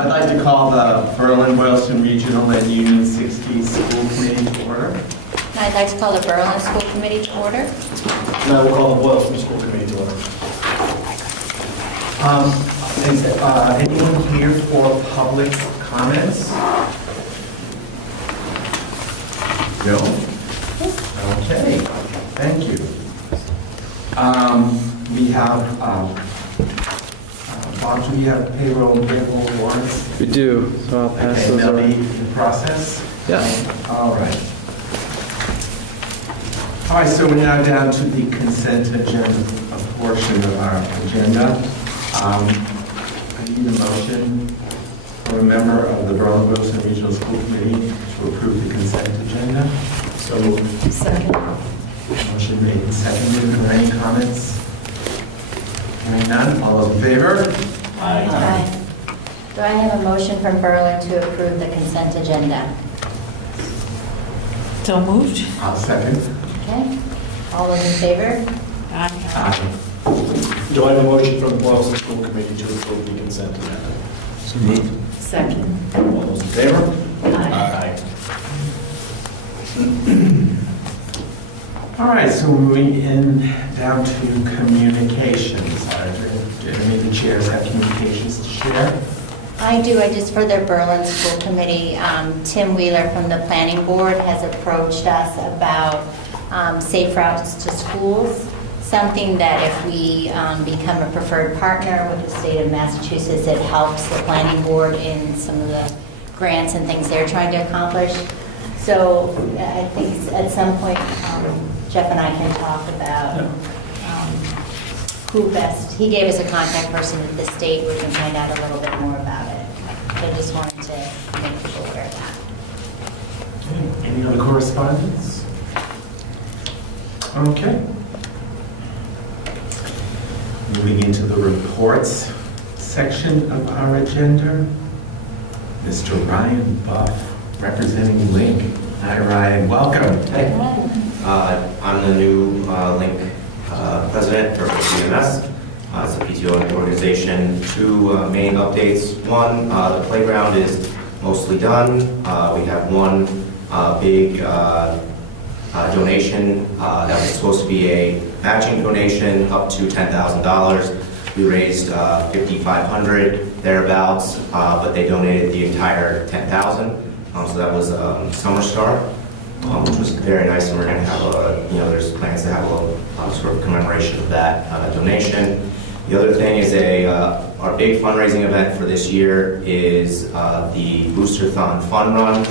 I'd like to call the Berlin-Boylston Regional and Union 60 School Committee to order. And I'd like to call the Berlin School Committee to order. And I will call the Boylston School Committee to order. Is anyone here for public comments? No? Okay, thank you. We have, Bob, do we have payroll and payroll warrants? We do, so I'll pass Okay, those they'll be around. in process? Yeah. All right. All right, so we're now down to the consent agenda, a portion of our agenda. I need a motion from a member of the Berlin-Boylston Regional School Committee to approve the consent agenda. So moved. Second. Motion made and seconded. Are there any comments? Hearing none, all those in favor? Aye. Do I have a motion from Berlin to approve the consent agenda? So moved. I'll second. Okay. All those in favor? Aye. Do I have a motion from the Boylston School Committee to approve the consent agenda? So moved. Second. All those in favor? Aye. All right, so moving in down to communications. Do any of the chairs have communications to share? I do. I just, for the Berlin School Committee, Tim Wheeler from the Planning Board has approached us about safe routes to schools, something that if we become a preferred partner with the state of Massachusetts, it helps the Planning Board in some of the grants and things they're trying to accomplish. So I think at some point, Jeff and I can talk about who best, he gave us a contact person at the state, we can find out a little bit more about it. So I just wanted to make people aware of that. Okay, any other correspondence? Okay. Moving into the reports section of our agenda, Mr. Ryan Buff, representing Link. Hi, Ryan, welcome. I'm the new Link president for CMS. It's a PTO organization. Two main updates. One, the playground is mostly done. We have one big donation that was supposed to be a matching donation up to $10,000. We raised $5,500 thereabouts, but they donated the entire $10,000. So that was Summer Star, which was very nice, and we're going to have there's plans to have a little sort of commemoration of that donation. The other thing is our big fundraising event for this year is the Boosterthon Fun Run.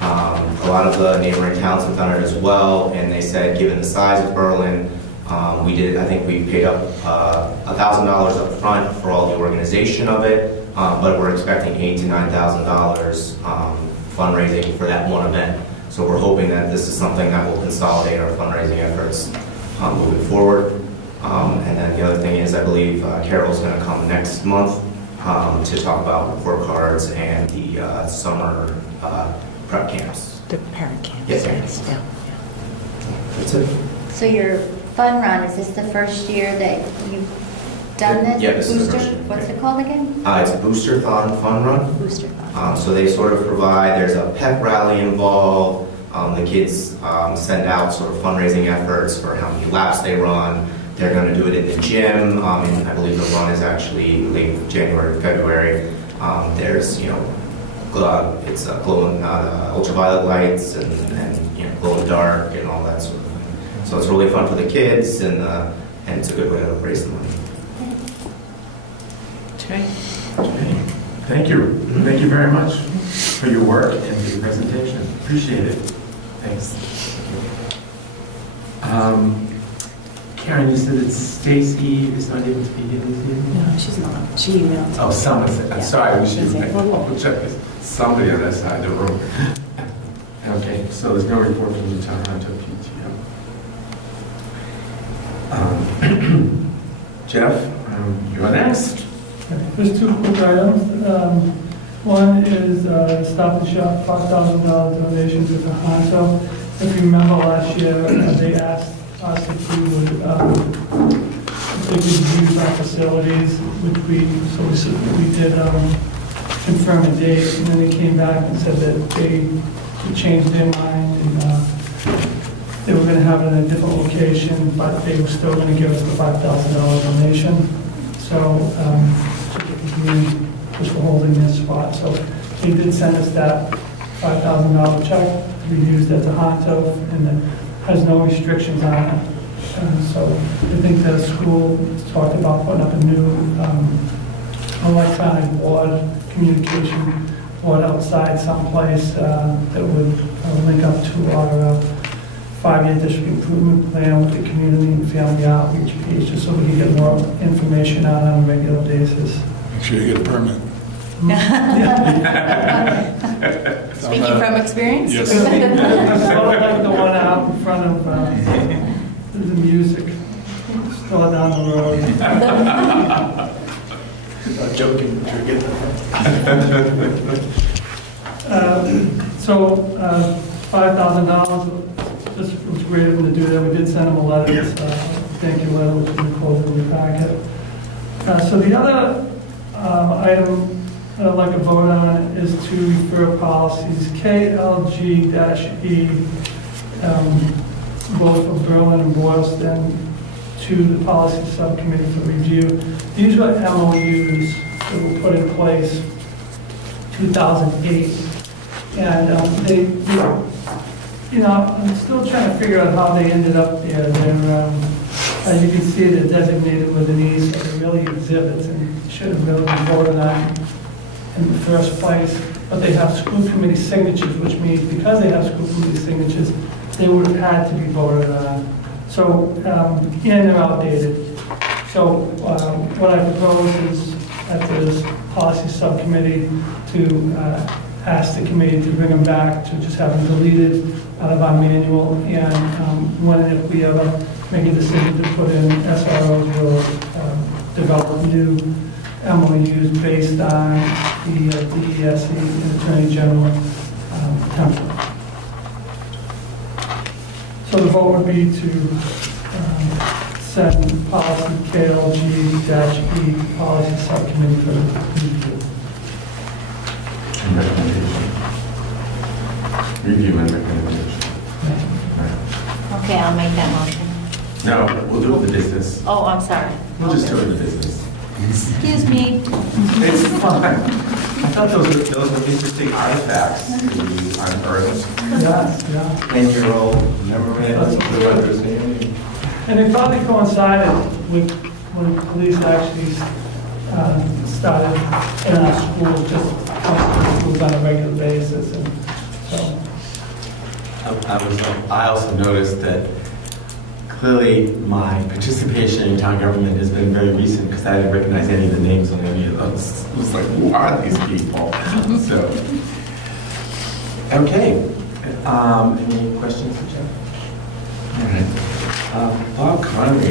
A lot of the neighboring towns have done it as well, and they said given the size of Berlin, I think we paid up $1,000 up front for all the organization of it, but we're expecting $8,000 to $9,000 fundraising for that one event. So we're hoping that this is something that will consolidate our fundraising efforts moving forward. And then the other thing is, I believe Carol's going to come next month to talk about report cards and the summer prep camps. The parent camp. Yes. Yeah. That's it. So your fun run, is this the first year that you've done this? Yeah, this is the Booster, first year. what's it called again? It's Boosterthon Fun Run. Booster Fun. So they sort of provide, there's a pep rally involved. The kids send out sort of fundraising efforts for how many laps they run. They're going to do it in the gym, and I believe the run is actually late January, February. There's, it's glowing ultraviolet lights and glow in the dark and all that sort of thing. So it's really fun for the kids, and it's a good way to raise the money. Okay. Okay. Thank you. Thank you very much for your work and for your presentation. Appreciate it. Thanks. Karen, you said that Stacy is not able to be here this evening? No, she's not. She emailed. Oh, someone said, I'm sorry, we should That's it. double check this. Somebody on that side of the room. Okay, so there's no report from the Toronto PTO. Jeff, you're next. There's two quick items. One is Stop and Shop $5,000 donation to Tohoto. If you remember last year, they asked us if we would, if they could use our facilities, which we did confirm a date, and then they came back and said that they changed their mind, and they were going to have it in a different location, but they were still going to give us the $5,000 donation. So the community was holding this spot. So they did send us that $5,000 check to be used at the Honto, and it has no restrictions on it. So I think the school talked about putting up a new electronic board, communication board outside someplace that would link up to our 5-year district improvement plan with the community and family outreach piece, just so we can get more information out on a regular basis. Make sure you get a permit. Speaking from experience? Yes. Sort of like the one out in front of the music store down the road. Not joking, but you're getting So $5,000, this was great of them to do that. We did send them a letter, thank you letter, which is included in the packet. So the other item that I'd like to vote on is to refer policies KLG-E, both for Berlin and Boylston, to the policy subcommittee for review. These were MOUs that were put in place 2008, and I'm still trying to figure out how they ended up there. They're, as you can see, they're designated with an E, so they're really exhibits and should have really been voted on in the first place. But they have school committee signatures, which means because they have school committee signatures, they would have had to be voted on. So, and they're outdated. So what I propose is at this policy subcommittee to ask the committee to bring them back, to just have them deleted out of our manual, and when if we ever make a decision to put in SROs, we'll develop new MOUs based on the DESE and Attorney General template. So the vote would be to send policy KLG-E policy subcommittee for review. And recommendation. Review and recommendation. Right. Okay, I'll make that motion. No, we'll do it with the business. Oh, I'm sorry. We'll just do it with the business. Excuse me. It's fine. I thought those were interesting artifacts to be unearthed. Yes, yeah. 10-year-old memory. And it probably coincided with when police actually started in our schools, just coming to schools on a regular basis, and so. I also noticed that clearly my participation in town government has been very recent because I didn't recognize any of the names on any of those. It was like, who are these people? So, okay. Any questions for Jeff? All right. Bob Connery,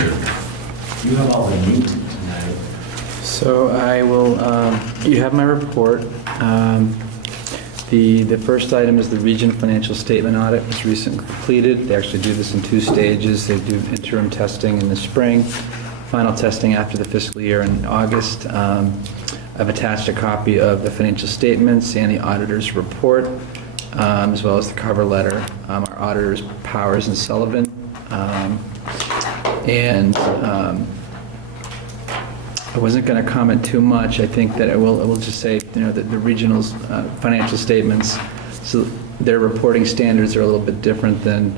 you have all the meat tonight. So I will, you have my report. The first item is the region financial statement audit was recently completed. They actually do this in 2 stages. They do interim testing in the spring, final testing after the fiscal year in August. I've attached a copy of the financial statements and the auditor's report, as well as the cover letter. Our auditor is Powers and Sullivan. I wasn't going to comment too much. I think that I will just say, that the regional's financial statements, so their reporting standards are a little bit different than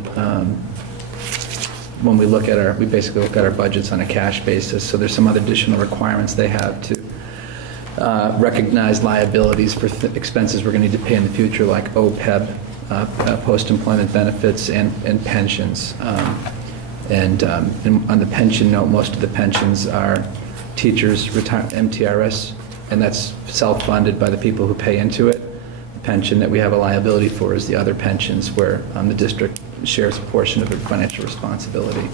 when we look at we basically look at our budgets on a cash basis. So there's some other additional requirements they have to recognize liabilities for expenses we're going to need to pay in the future, like OPEB, post-employment benefits, and pensions. And on the pension note, most of the pensions are teachers' MTRS, and that's self-funded by the people who pay into it. The pension that we have a liability for is the other pensions where the district shares a portion of the financial responsibility.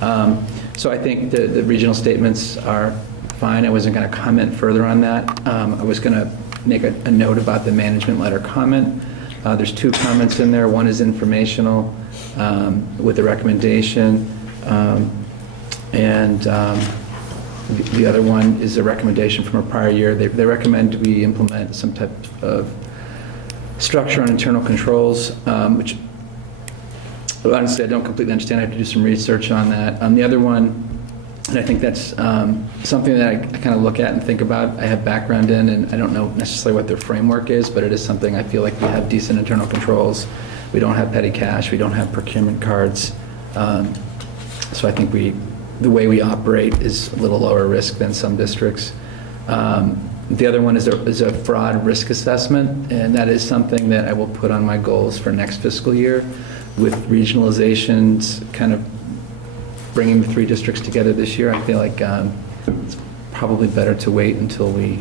So I think the regional statements are fine. I wasn't going to comment further on that. I was going to make a note about the management letter comment. There's 2 comments in there. One is informational with a recommendation, and The other one is a recommendation from a prior year. They recommend we implement some type of structure on internal controls, which honestly I don't completely understand. I have to do some research on that. The other one, and I think that's something that I kind of look at and think about. I have background in, and I don't know necessarily what their framework is, but it is something I feel like we have decent internal controls. We don't have petty cash. We don't have procurement cards. So I think the way we operate is a little lower risk than some districts. The other one is a fraud risk assessment, and that is something that I will put on my goals for next fiscal year with regionalizations, kind of bringing the 3 districts together this year. I feel like it's probably better to wait until we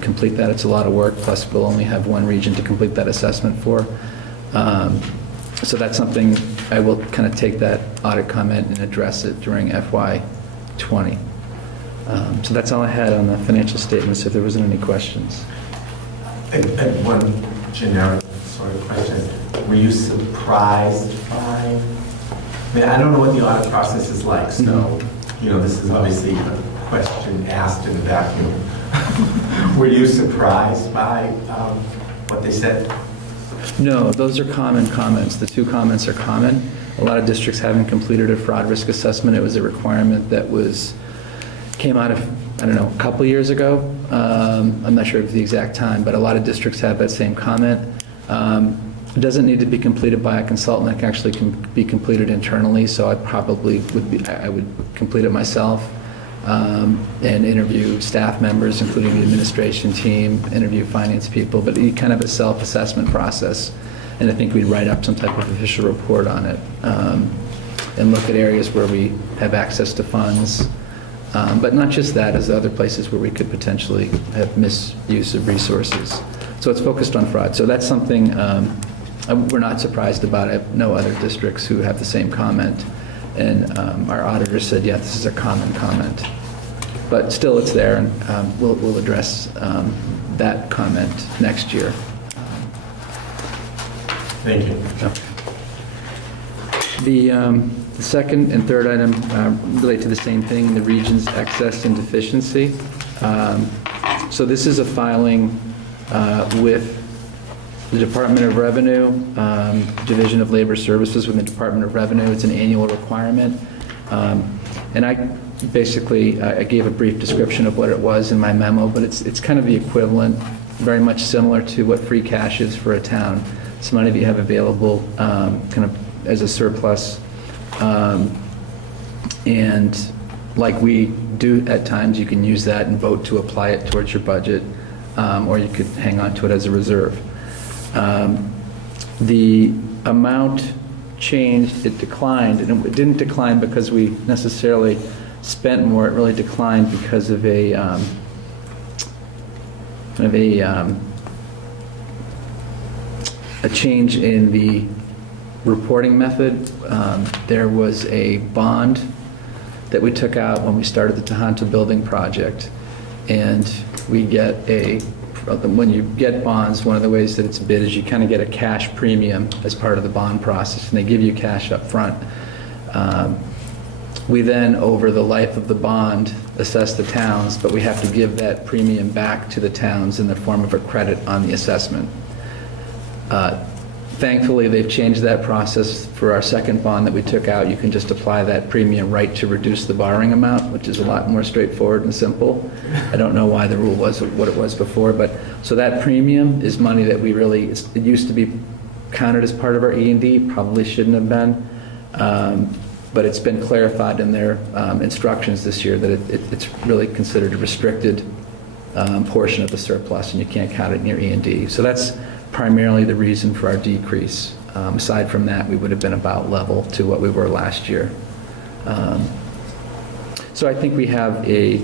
complete that. It's a lot of work, plus we'll only have 1 region to complete that assessment for. So that's something I will kind of take that audit comment and address it during FY20. So that's all I had on the financial statements, if there wasn't any questions. And one generic sort of question. Were you surprised by, I mean, I don't know what the audit process is like, so, this is obviously a question asked in a vacuum. Were you surprised by what they said? No, those are common comments. The 2 comments are common. A lot of districts haven't completed a fraud risk assessment. It was a requirement that came out of, I don't know, a couple years ago. I'm not sure of the exact time, but a lot of districts have that same comment. It doesn't need to be completed by a consultant. It can actually be completed internally, so I would complete it myself and interview staff members, including the administration team, interview finance people, but kind of a self-assessment process. And I think we'd write up some type of official report on it and look at areas where we have access to funds. But not just that, as other places where we could potentially have misuse of resources. So it's focused on fraud. So that's something we're not surprised about. I have no other districts who have the same comment. And our auditor said, yeah, this is a common comment. But still, it's there, and we'll address that comment next year. Thank you. The second and third item relate to the same thing, the region's excess and deficiency. So this is a filing with the Department of Revenue, Division of Labor Services within the Department of Revenue. It's an annual requirement. And I basically, I gave a brief description of what it was in my memo, but it's kind of the equivalent, very much similar to what free cash is for a town. It's money that you have available kind of as a surplus. And like we do at times, you can use that and vote to apply it towards your budget, or you could hang on to it as a reserve. The amount changed, it declined, and it didn't decline because we necessarily spent more. It really declined because of a change in the reporting method. There was a bond that we took out when we started the Tohoto building project, and we get when you get bonds, one of the ways that it's bid is you kind of get a cash premium as part of the bond process, and they give you cash up front. We then, over the life of the bond, assess the towns, but we have to give that premium back to the towns in the form of a credit on the assessment. Thankfully, they've changed that process. For our second bond that we took out, you can just apply that premium right to reduce the borrowing amount, which is a lot more straightforward and simple. I don't know why the rule was what it was before, but so that premium is money that we really, it used to be counted as part of our E&D, probably shouldn't have been, but it's been clarified in their instructions this year that it's really considered a restricted portion of the surplus, and you can't count it in your E&D. So that's primarily the reason for our decrease. Aside from that, we would have been about level to what we were last year. So I think we have a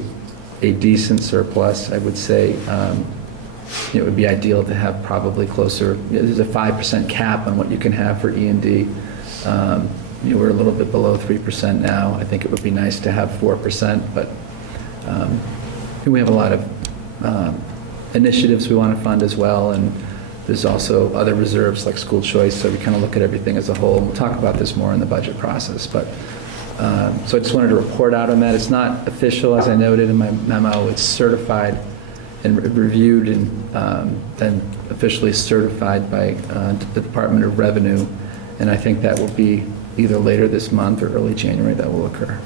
decent surplus. I would say it would be ideal to have probably closer, there's a 5% cap on what you can have for E&D. We're a little bit below 3% now. I think it would be nice to have 4%, but we have a lot of initiatives we want to fund as well, and there's also other reserves like school choice, so we kind of look at everything as a whole. We'll talk about this more in the budget process, but So I just wanted to report out on that. It's not official, as I noted in my memo. It's certified and reviewed and then officially certified by the Department of Revenue. And I think that will be either later this month or early January that will occur.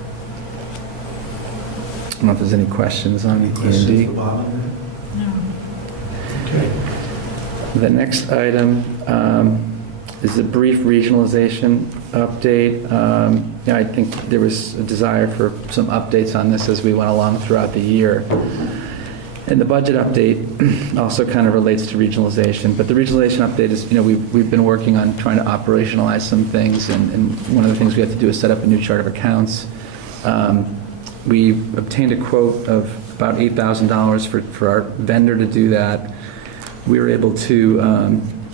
I don't know if there's any questions on Questions E&D. for Bob on No. that? Okay. The next item is a brief regionalization update. I think there was a desire for some updates on this as we went along throughout the year. And the budget update also kind of relates to regionalization, but the regionalization update is, we've been working on trying to operationalize some things, and one of the things we have to do is set up a new chart of accounts. We obtained a quote of about $8,000 for our vendor to do that. We were able to,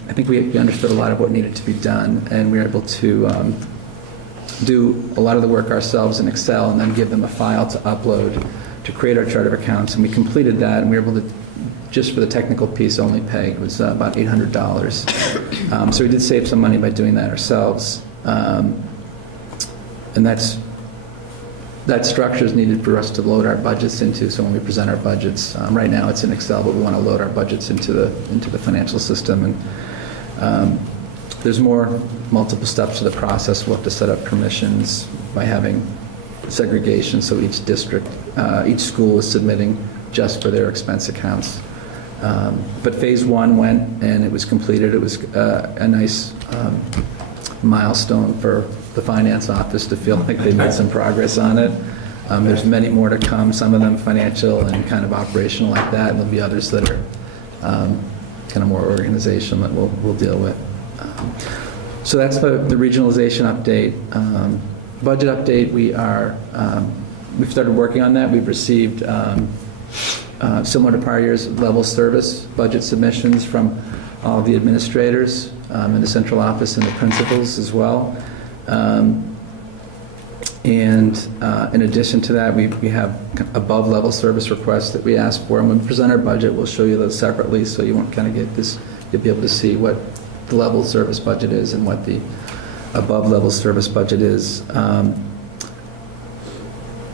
I think we understood a lot of what needed to be done, and we were able to do a lot of the work ourselves in Excel and then give them a file to upload to create our chart of accounts, and we completed that, and we were able to, just for the technical piece, only pay. It was about $800. So we did save some money by doing that ourselves. And that structure is needed for us to load our budgets into, so when we present our budgets, right now it's in Excel, but we want to load our budgets into the financial system. And there's multiple steps to the process. We'll have to set up permissions by having segregation, so each district, each school is submitting just for their expense accounts. But phase one went and it was completed. It was a nice milestone for the finance office to feel like they made some progress on it. There's many more to come, some of them financial and kind of operational like that, and there'll be others that are kind of more organizational that we'll deal with. So that's the regionalization update. Budget update, we've started working on that. We've received, similar to prior years, level service budget submissions from all the administrators in the central office and the principals as well. And in addition to that, we have above level service requests that we ask for. And when we present our budget, we'll show you those separately, so you won't kind of get this, you'll be able to see what the level service budget is and what the above level service budget is.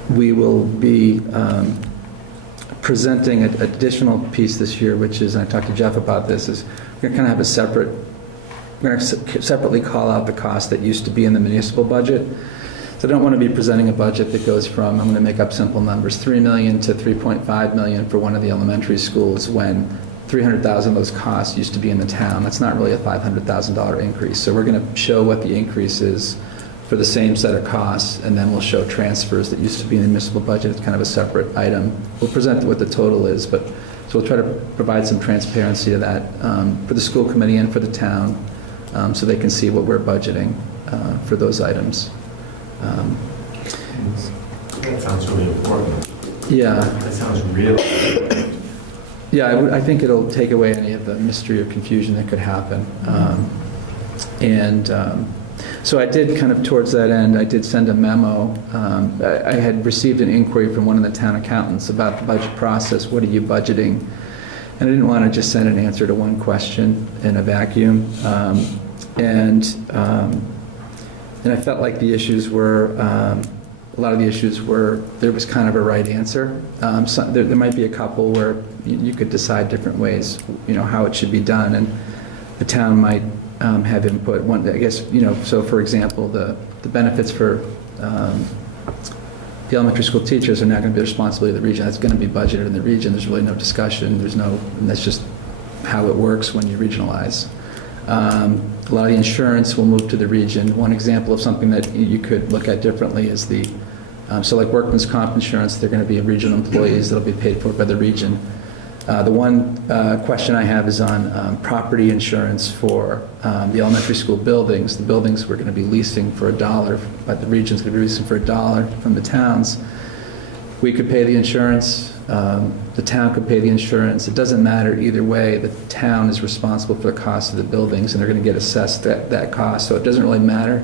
We will be presenting an additional piece this year, which is, and I talked to Jeff about this, is we're going to kind of have we're going to separately call out the cost that used to be in the municipal budget. So I don't want to be presenting a budget that goes from, I'm going to make up simple numbers, $3 million to $3.5 million for one of the elementary schools, when $300,000 of those costs used to be in the town. That's not really a $500,000 increase. So we're going to show what the increase is for the same set of costs, and then we'll show transfers that used to be in the municipal budget. It's kind of a separate item. We'll present what the total is, but so we'll try to provide some transparency to that for the school committee and for the town, so they can see what we're budgeting for those items. That sounds really important. Yeah. That sounds really important. Yeah, I think it'll take away any of the mystery or confusion that could happen. So I did kind of towards that end, I did send a memo. I had received an inquiry from one of the town accountants about the budget process. What are you budgeting? And I didn't want to just send an answer to one question in a vacuum. And I felt like the issues were, a lot of the issues were, there was kind of a right answer. There might be a couple where you could decide different ways, how it should be done, and the town might have input. One, I guess, so for example, the benefits for the elementary school teachers are not going to be the responsibility of the region. That's going to be budgeted in the region. There's really no discussion. And that's just how it works when you regionalize. A lot of the insurance will move to the region. One example of something that you could look at differently is so like workman's comp insurance, they're going to be regional employees that'll be paid for by the region. The one question I have is on property insurance for the elementary school buildings. The buildings we're going to be leasing for $1, but the region's going to be leasing for $1 from the towns. We could pay the insurance. The town could pay the insurance. It doesn't matter either way. The town is responsible for the cost of the buildings, and they're going to get assessed that cost. So it doesn't really matter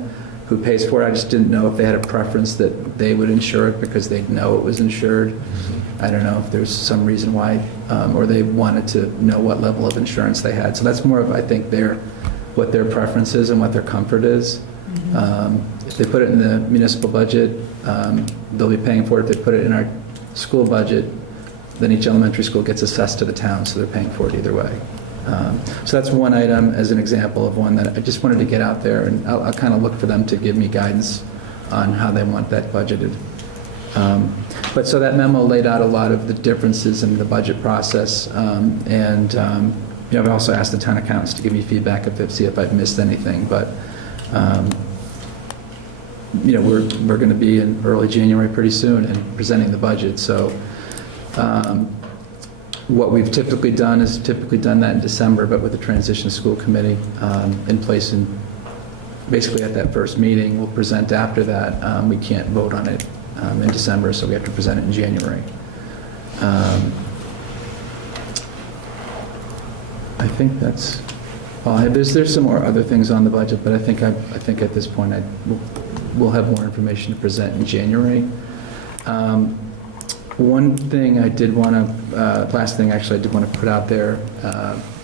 who pays for it. I just didn't know if they had a preference that they would insure it because they'd know it was insured. I don't know if there's some reason why, or they wanted to know what level of insurance they had. So that's more of, I think, what their preference is and what their comfort is. if they put it in the municipal budget, they'll be paying for it. If they put it in our school budget, then each elementary school gets assessed to the town, so they're paying for it either way. So that's one item as an example of one that I just wanted to get out there, and I'll kind of look for them to give me guidance on how they want that budgeted. But so that memo laid out a lot of the differences in the budget process, and you know, I've also asked the town accountants to give me feedback if they see if I've missed anything, but you know, we're going to be in early January pretty soon and presenting the budget, so what we've typically done is that in December, but with the transition school committee in place, and basically at that first meeting, we'll present after that. We can't vote on it in December, so we have to present it in January. I think that's all I have. There's some more other things on the budget, but I think at this point we'll have more information to present in January. One thing I did want to, last thing actually I did want to put out there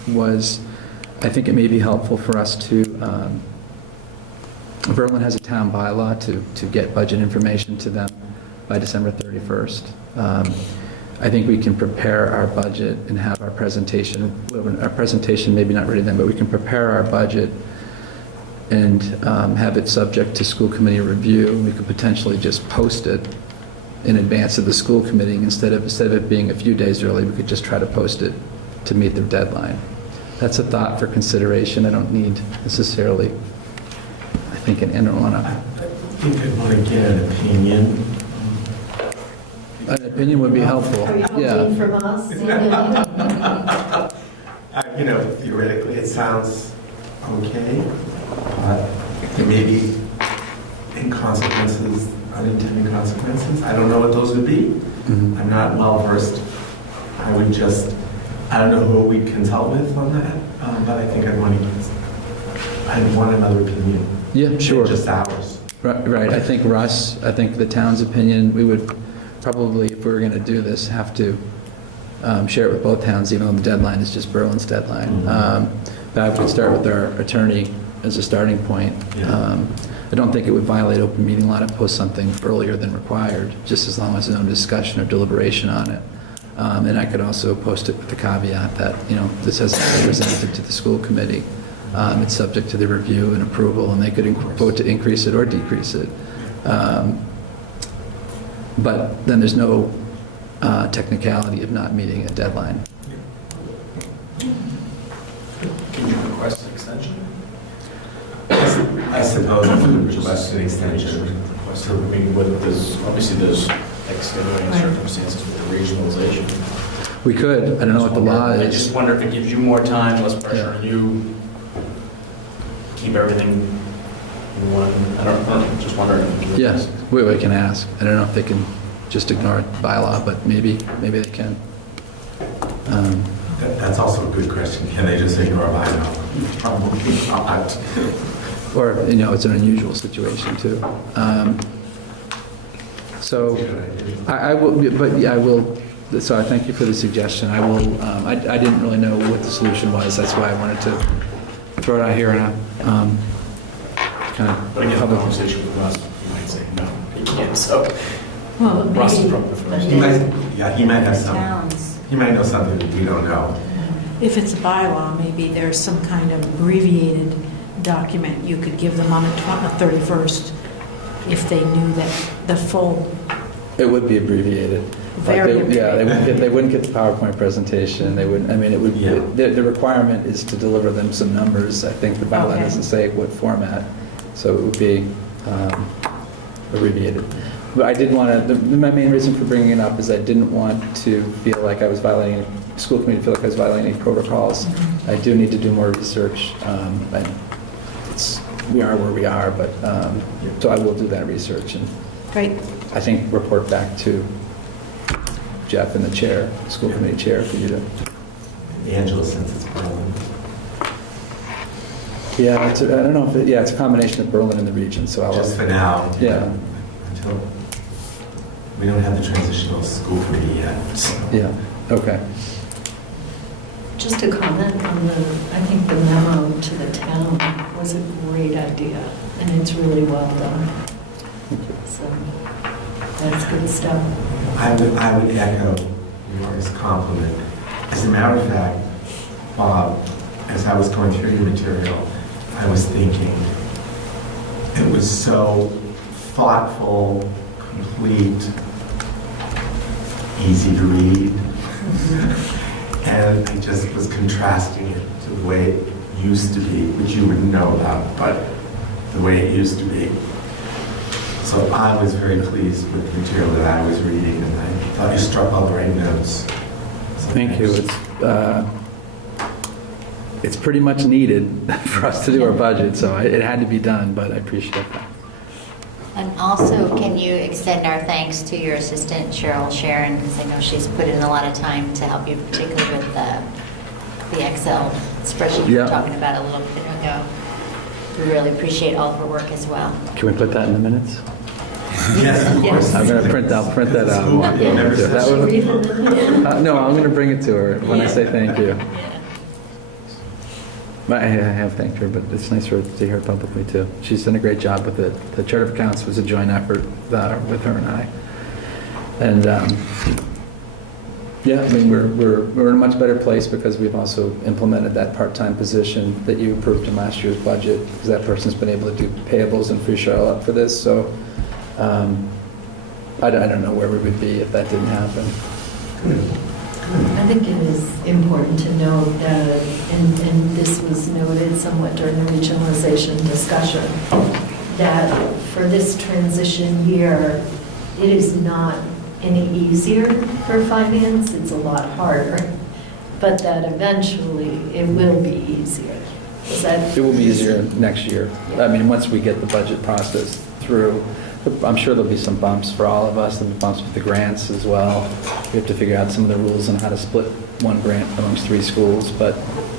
was I think it may be helpful for us to, Berlin has a town bylaw to get budget information to them by December 31st. I think we can prepare our budget and have our presentation maybe not ready then, but we can prepare our budget and have it subject to school committee review. We could potentially just post it in advance of the school committee. Instead of it being a few days early, we could just try to post it to meet the deadline. That's a thought for consideration. I don't need necessarily, I think, I don't want to. I think I'd want to get an opinion. An opinion would be helpful. Are you hoping from us? You know, theoretically, it sounds okay, but there may be consequences, unintended consequences. I don't know what those would be. Mhm. I'm not well versed. I don't know who we consult with on that, but I think I'd want another opinion. Yeah, sure. Just ours. Right. I think the town's opinion, we would probably, if we were going to do this, have to share it with both towns, even though the deadline is just Berlin's deadline. But I would start with our attorney as a starting point. Yeah. I don't think it would violate open meeting law to post something earlier than required, just as long as there's no discussion or deliberation on it. And I could also post it with the caveat that, you know, this has been presented to the school committee. It's subject to the review and approval, and they could vote to increase it or decrease it. But then there's no technicality of not meeting a deadline. Can you request an extension? I suppose we would request an extension. I mean, obviously there's extenuating circumstances with the regionalization. We could. I don't know what the law I is. just wonder if it gives you more time, less pressure on you, keep everything in one. I don't know, just wondering. if you can do Yes, this. we can ask. I don't know if they can just ignore bylaw, but maybe they can. That's also a good question. Can they just ignore a bylaw? Probably not. Or, you know, it's an unusual situation too. So I will, but yeah, I will, so I thank you for the suggestion. I will, I didn't really know what the solution was. That's why I wanted to throw it out here in a kind of But again, the public. conversation with Russ, you might say, no, you can't, so. Well, Russ is maybe probably the first. He might have some. Towns. He might know something that we don't know. if it's a bylaw, maybe there's some kind of abbreviated document you could give them on the 31st if they knew that the full, It would be abbreviated. Very Yeah, abbreviated. they wouldn't get the PowerPoint presentation. They wouldn't, I mean, it would, Yeah. the requirement is to deliver them some numbers. I think the bylaw Okay. doesn't say what format, so it would be abbreviated. But I did want to, my main reason for bringing it up is I didn't want to feel like I was violating, school committee feel like I was violating any protocols. I do need to do more research. We are where we are, but, so I will do that research and great. I think report back to Jeff and the chair, school committee chair, for you to. Angela, since it's Berlin. Yeah, I don't know if, it's a combination of Berlin and the region, so I'll. Just for now. Yeah. Until, we don't have the transitional school committee yet, so. Yeah, okay. Just a comment on I think the memo to the town was a great idea. and it's really well done. So that's good stuff. I would echo yours compliment. As a matter of fact, Bob, as I was going through your material, I was thinking it was so thoughtful, complete, easy to read. And I just was contrasting it to the way it used to be, which you wouldn't know about, but the way it used to be. So I was very pleased with the material that I was reading, and I thought you struck all the right notes. So Thank you. It's pretty much needed for us to do our budget, so it had to be done, but I appreciate that. And also, can you extend our thanks to your assistant, Cheryl Sharon, because I know she's put in a lot of time to help you, particularly with the Excel spreadsheet you were Yeah. talking about a little bit ago. We really appreciate all of her work as well. Can we put that in the minutes? Yes, of course. I'm going to print that out. and walk Yeah. over to her. That would- No, I'm going to bring it to her when I say thank you. I have thanked her, but it's nice for her to hear it publicly too. She's done a great job with it. The chart of accounts was a joint effort with her and I. And yeah, I mean, we're in a much better place because we've also implemented that part-time position that you approved in last year's budget, because that person's been able to do payables and free Cheryl up for this. So I don't know where we would be if that didn't happen. I think it is important to note that, and this was noted somewhat during the regionalization discussion, that for this transition year, it is not any easier for finance, it's a lot harder, but that eventually it will be easier. Is that? It will be easier next year. I mean, once we get the budget process through, I'm sure there'll be some bumps for all of us, there'll be bumps with the grants as well. We have to figure out some of the rules on how to split one grant amongst 3 schools, but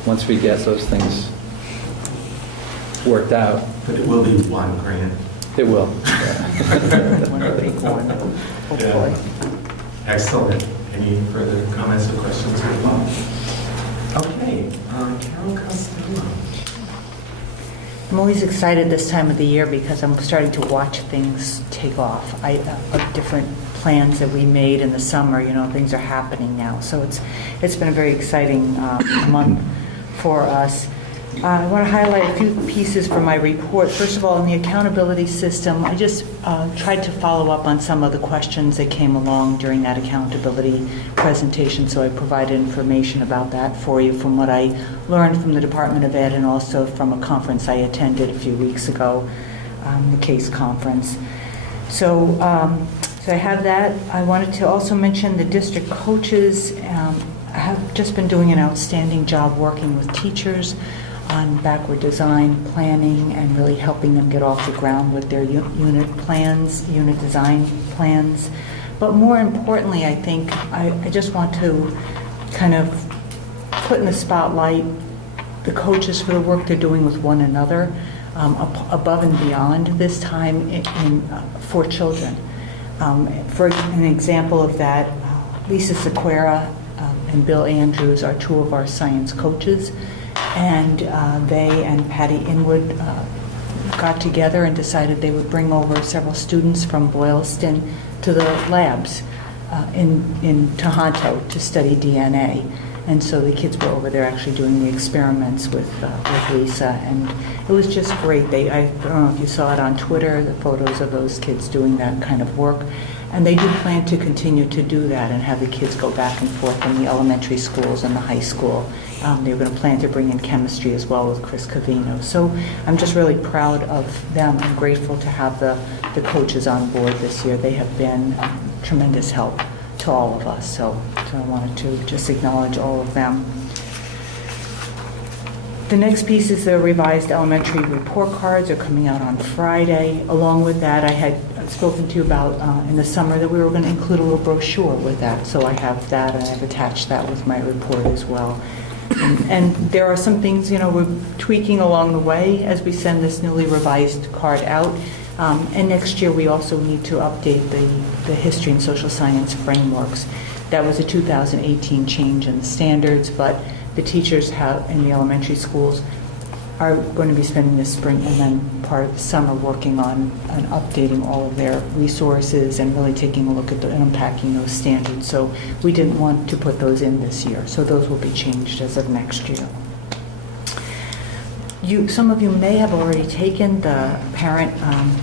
once we get those things worked out, But it will be one grant. it will. One big one, hopefully. Excellent. Any further comments or questions for Bob? Okay, Carol Costello. I'm always excited this time of the year because I'm starting to watch things take off. Of different plans that we made in the summer, things are happening now. So it's been a very exciting month for us. I want to highlight a few pieces from my report. First of all, in the accountability system, I just tried to follow up on some of the questions that came along during that accountability presentation, so I provided information about that for you from what I learned from the Department of Ed and also from a conference I attended a few weeks ago, the CASE conference. So I have that. I wanted to also mention the district coaches have just been doing an outstanding job working with teachers on backward design planning and really helping them get off the ground with their unit design plans. But more importantly, I think I just want to kind of put in the spotlight the coaches for the work they're doing with one another above and beyond this time for children. For an example of that, Lisa Sequeira and Bill Andrews are 2 of our science coaches. And they and Patty Inwood got together and decided they would bring over several students from Boylston to the labs in Toronto to study DNA. And so the kids were over there actually doing the experiments with Lisa, and it was just great. I don't know if you saw it on Twitter, the photos of those kids doing that kind of work. And they do plan to continue to do that and have the kids go back and forth in the elementary schools and the high school. They're going to plan to bring in chemistry as well with Chris Covino. So I'm just really proud of them and grateful to have the coaches on board this year. They have been tremendous help to all of us. So I wanted to just acknowledge all of them. The next piece is the revised elementary report cards are coming out on Friday. Along with that, I had spoken to you about in the summer that we were going to include a little brochure with that. So I have that, and I've attached that with my report as well. And there are some things, we're tweaking along the way as we send this newly revised card out. And next year, we also need to update the history and social science frameworks. That was a 2018 change in the standards, but the teachers have in the elementary schools are going to be spending this spring and then part of the summer working on updating all of their resources and really taking a look at and unpacking those standards. So we didn't want to put those in this year. So those will be changed as of next year. Some of you may have already taken the parent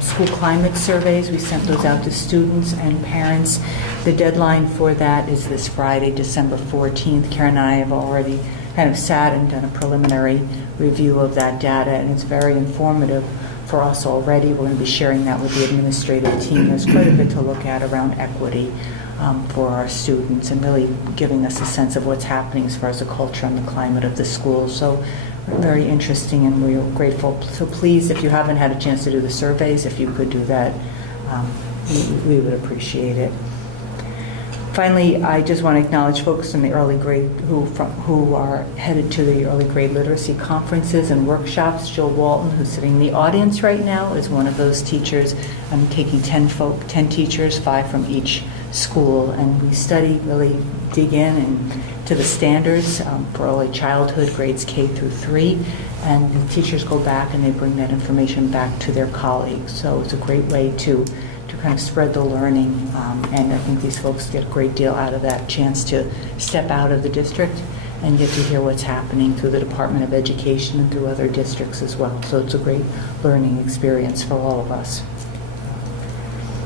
school climate surveys. We sent those out to students and parents. The deadline for that is this Friday, December 14th. Karen and I have already kind of sat and done a preliminary review of that data, and it's very informative for us already. We're going to be sharing that with the administrative team. There's quite a bit to look at around equity for our students and really giving us a sense of what's happening as far as the culture and the climate of the school. So very interesting, and we're grateful. So please, if you haven't had a chance to do the surveys, if you could do that, we would appreciate it. Finally, I just want to acknowledge folks in the early grade who are headed to the early grade literacy conferences and workshops. Jill Walton, who's sitting in the audience right now, is one of those teachers. I'm taking 10 teachers, 5 from each school, and we study, really dig in and to the standards for early childhood, grades K through 3, and the teachers go back and they bring that information back to their colleagues. So it's a great way to kind of spread the learning, and I think these folks get a great deal out of that chance to step out of the district and get to hear what's happening through the Department of Education and through other districts as well. So it's a great learning experience for all of us.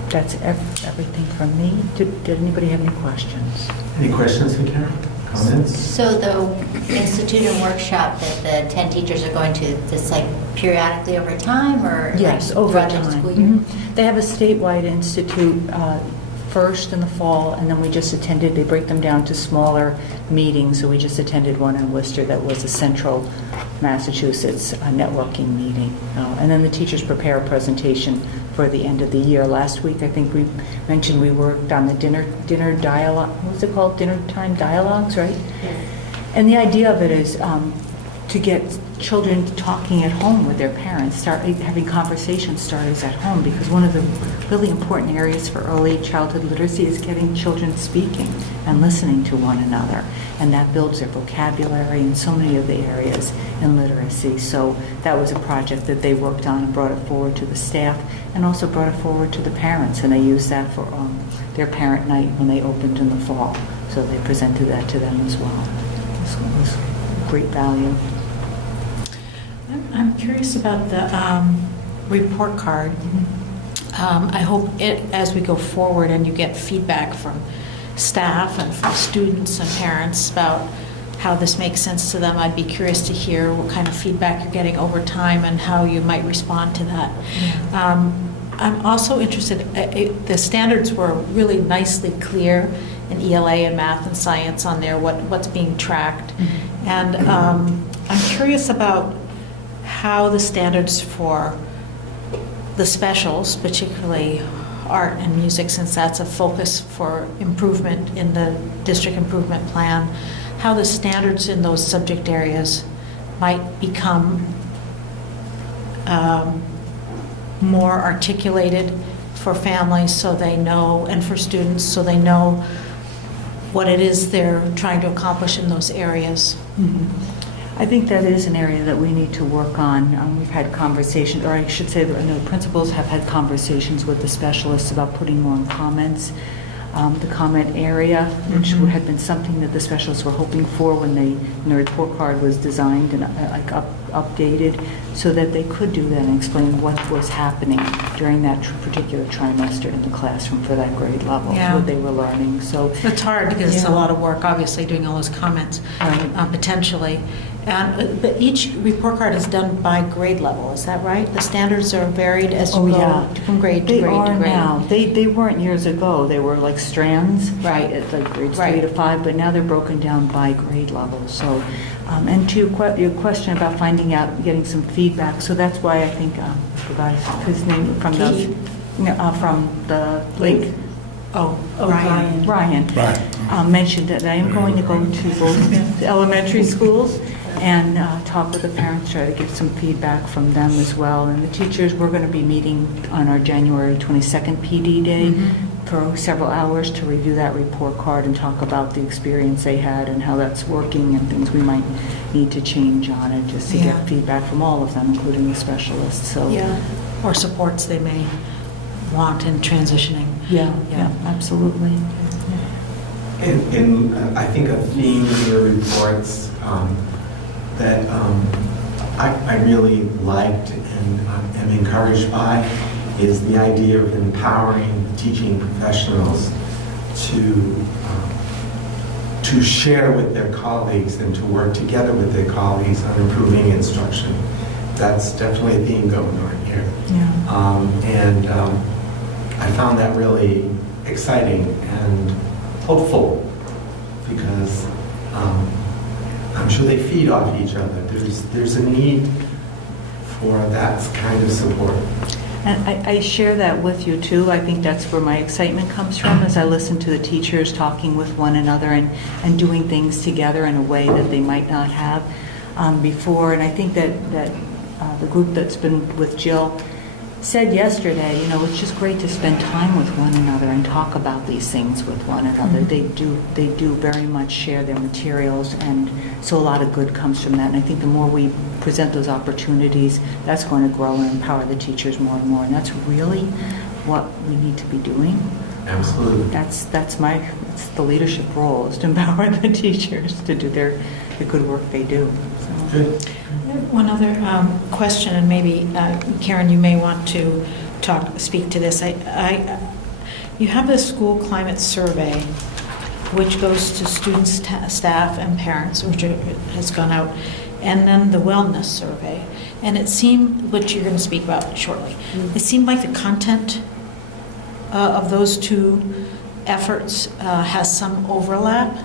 That's everything from me. Did anybody have any questions? Any questions for Karen? Comments? So the institute and workshop that the 10 teachers are going to, this like periodically over time, or Yes, like over throughout time. the school year? They have a statewide institute first in the fall, and then we just attended, they break them down to smaller meetings, so we just attended one in Worcester that was a central Massachusetts networking meeting. And then the teachers prepare a presentation for the end of the year. Last week, I think we mentioned we worked on the dinner dialogue, what was it called? Dinner time dialogues, right? Yes. And the idea of it is to get children talking at home with their parents, start having conversation starters at home, because one of the really important areas for early childhood literacy is getting children speaking and listening to one another, and that builds their vocabulary in so many of the areas in literacy. So that was a project that they worked on and brought it forward to the staff, and also brought it forward to the parents, and they used that for their parent night when they opened in the fall. So they presented that to them as well. So it was great value. I'm curious about the report card. I hope as we go forward and you get feedback from staff and from students and parents about how this makes sense to them, I'd be curious to hear what kind of feedback you're getting over time and how you might respond to that. I'm also interested, the standards were really nicely clear in ELA and math and science on there, what's being tracked. And I'm curious about how the standards for the specials, particularly art and music, since that's a focus for improvement in the district improvement plan, how the standards in those subject areas might become more articulated for families so they know, and for students so they know what it is they're trying to accomplish in those areas. I think that is an area that we need to work on. We've had conversations, or I should say that I know principals have had conversations with the specialists about putting more comments. The comment area, which had been something that the specialists were hoping for when the report card was designed and updated, so that they could do that and explain what was happening during that particular trimester in the classroom for that grade level, what they were learning. So it's hard because it's a lot of work, obviously, doing all those comments, potentially. But each report card is done by grade level, is that right? The standards are varied as you go from grade to grade to grade. They are now. They weren't years ago. They were like strands, right, at like grades 3 to 5, but now they're broken down by grade level. So, and to your question about finding out, getting some feedback, so that's why I think, I forgot his name from the link. Ryan mentioned that I am going to go to both elementary schools and talk with the parents, try to get some feedback from them as well. And the teachers, we're going to be meeting on our January 22nd PD day for several hours to review that report card and talk about the experience they had and how that's working and things we might need to change on it, just to Yeah. get feedback from all of them, including the specialists, so. Yeah, or supports they may want in transitioning. Yeah, absolutely. And I think a theme in your reports that I really liked and am encouraged by is the idea of empowering teaching professionals to share with their colleagues and to work together with their colleagues on improving instruction. That's definitely a theme going on here. Yeah. I found that really exciting and hopeful because I'm sure they feed off each other. There's a need for that kind of support. And I share that with you too. I think that's where my excitement comes from, as I listen to the teachers talking with one another and doing things together in a way that they might not have before. And I think that the group that's been with Jill said yesterday, it's just great to spend time with one another and talk about these things with one another. Mm-hmm. They do very much share their materials, and so a lot of good comes from that. And I think the more we present those opportunities, that's going to grow and empower the teachers more and more. And that's really what we need to be doing. Absolutely. That's the leadership role, is to empower the teachers to do the good work they do. So. Good. One other question, and maybe Karen, you may want to speak to this. You have the school climate survey, which goes to students, staff, and parents, which has gone out, and then the wellness survey. And it seemed, which you're going to speak about shortly, it seemed like the content of those two efforts has some overlap.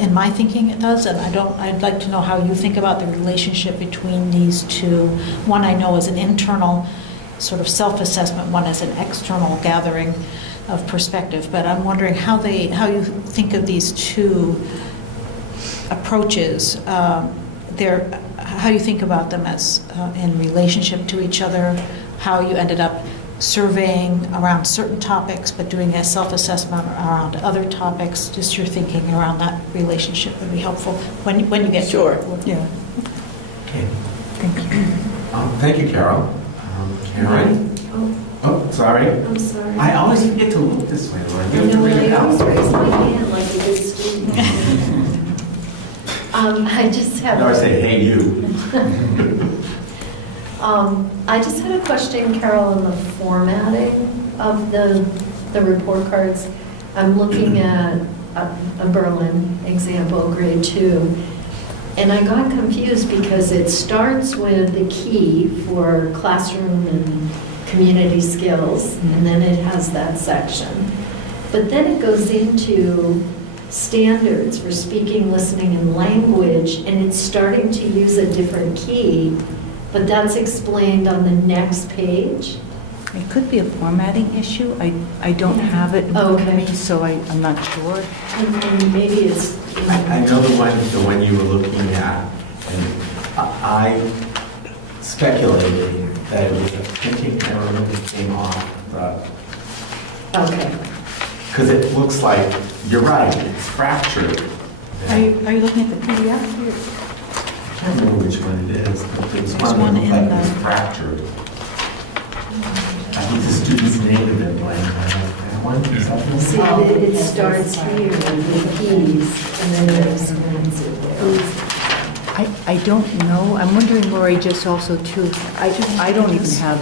In my thinking, it does, and I'd like to know how you think about the relationship between these two. One I know is an internal sort of self-assessment, one is an external gathering of perspective, but I'm wondering how you think of these two approaches, how you think about them as in relationship to each other, how you ended up surveying around certain topics, but doing a self-assessment around other topics. Just your thinking around that relationship would be helpful when you get Sure. to it. Yeah. Okay. Thank you. Thank you, Carol. Karen? Oh, sorry. I'm sorry. I always forget to look this way, Laura. You have to No, read it I always out. raise my hand like a good student. I just have. Or say, hey, you. I just had a question, Carol, on the formatting of the report cards. I'm looking at a Berlin example, grade 2, and I got confused because it starts with the key for classroom and community skills, and then it has that section. But then it goes into standards for speaking, listening, and language, and it's starting to use a different key. But that's explained on the next page. It could be a formatting issue. I don't have it in front of Okay. me, so I'm not sure. And maybe it's. I know the one you were looking at, and I speculated that it was a printing error that came off the, Okay. because it looks like, you're right, it's fractured. Are you looking at the PDF? I can't remember which one it is, but there's There's one one that looked like in it was the- fractured. I think the student's name is in blank. That one, is that the See, one? it starts here with keys, and then it explains it there. I don't know. I'm wondering, Lori, just also too, I don't even have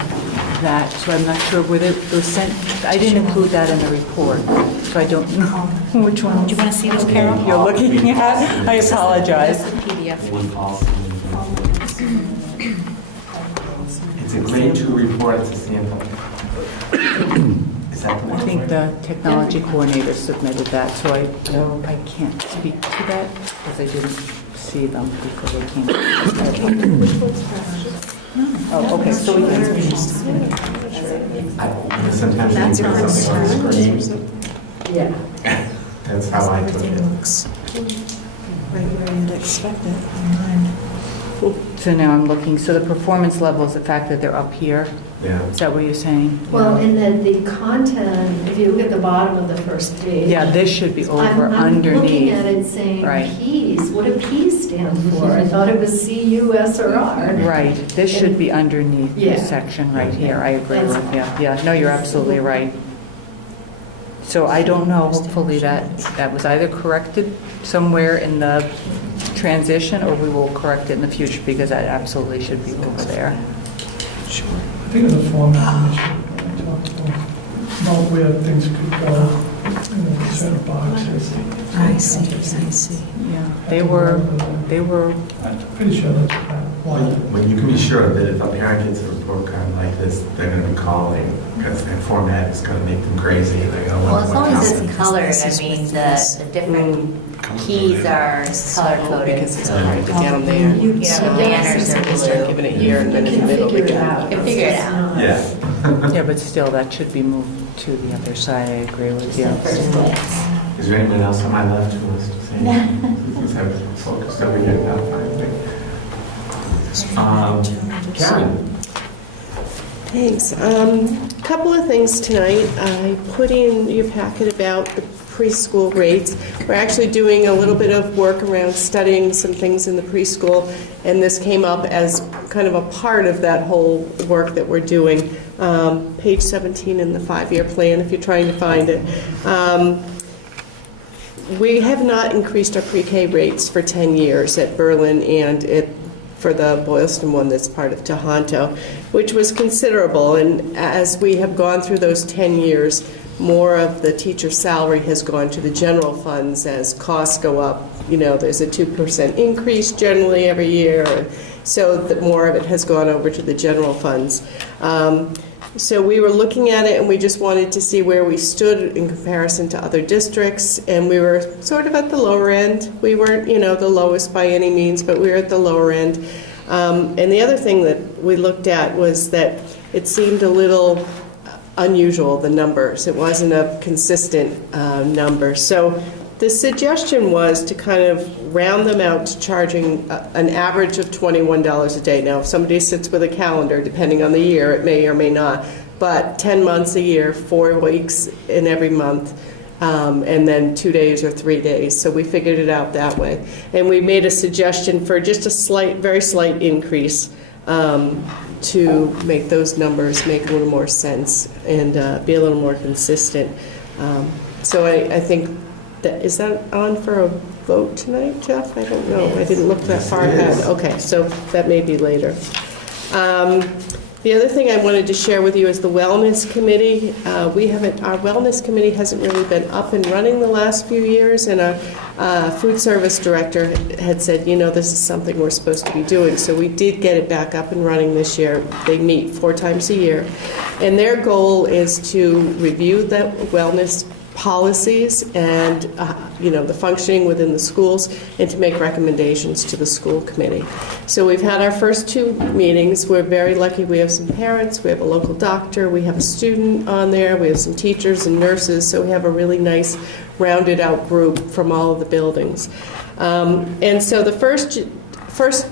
that, so I'm not sure whether it was sent, I didn't include that in the report, so I don't know which one. Do you want to see this, Carol? You're looking at? I apologize. That's the PDF. One policy. It's a grade 2 report, it's a sample. Is that the one? I think the technology coordinator submitted that, so I can't speak to that because I didn't see them before they came. Oh, okay, so we can. Sometimes That's you not put something on the screen. Yeah. That's how I took Everything it. looks right where you'd expect it online. So now I'm looking, so the performance level is the fact that they're up here? Yeah. Is that what you're saying? Well, and then the content, if you look at the bottom of the first page. Yeah, this should be over, I'm looking at underneath. it saying Right. P's. What do P's stand for? I thought it was C-U-S or R. Right, this should be underneath Yeah. this section right here, I agree That's- with you. Yeah, no, you're absolutely right. So I don't know, hopefully that was either corrected somewhere in the transition, or we will correct it in the future, because that absolutely should be over there. I think of the format initially, about where things could go, certain boxes. I see. Yeah, they were, I'm pretty sure that's why. Well, you can be sure that if a parent gets a report card like this, they're going to be calling, because that format is going to make them crazy. They go, Well, as what long as happened? it's colored, I mean, the different keys are color-coded. Because it's right down there. You know, the banners are They start blue. giving it here and then in the middle Figure it again. out. You can figure it out. Yeah. yeah, but still, that should be moved to the other side, I agree with you. The first glance. Is there anyone else on my left who wants to say anything? Since I'm focused over here now, Karen? Thanks. Couple of things tonight. I put in your packet about the preschool rates. We're actually doing a little bit of work around studying some things in the preschool, and this came up as kind of a part of that whole work that we're doing. Page 17 in the 5-year plan, if you're trying to find it. We have not increased our pre-K rates for 10 years at Berlin and for the Boylston one that's part of Tohoto, which was considerable. And as we have gone through those 10 years, more of the teacher's salary has gone to the general funds as costs go up. You know, there's a 2% increase generally every year, and so that more of it has gone over to the general funds. So we were looking at it, and we just wanted to see where we stood in comparison to other districts, and we were sort of at the lower end. We weren't, the lowest by any means, but we were at the lower end. And the other thing that we looked at was that it seemed a little unusual, the numbers. It wasn't a consistent number. So the suggestion was to kind of round them out to charging an average of $21 a day. Now, if somebody sits with a calendar, depending on the year, it may or may not, but 10 months a year, 4 weeks in every month, and then 2 days or 3 days. So we figured it out that way. And we made a suggestion for just a very slight increase to make those numbers make a little more sense and be a little more consistent. So I think is that on for a vote tonight, Jeff? I don't know. I didn't look that far ahead. Okay, so that may be later. The other thing I wanted to share with you is the Wellness Committee. Our Wellness Committee hasn't really been up and running the last few years, and our food service director had said, this is something we're supposed to be doing. So we did get it back up and running this year. They meet 4 times a year, and their goal is to review the wellness policies and the functioning within the schools, and to make recommendations to the school committee. So we've had our first 2 meetings. We're very lucky. We have some parents, we have a local doctor, we have a student on there, we have some teachers and nurses, so we have a really nice rounded out group from all of the buildings. And so the first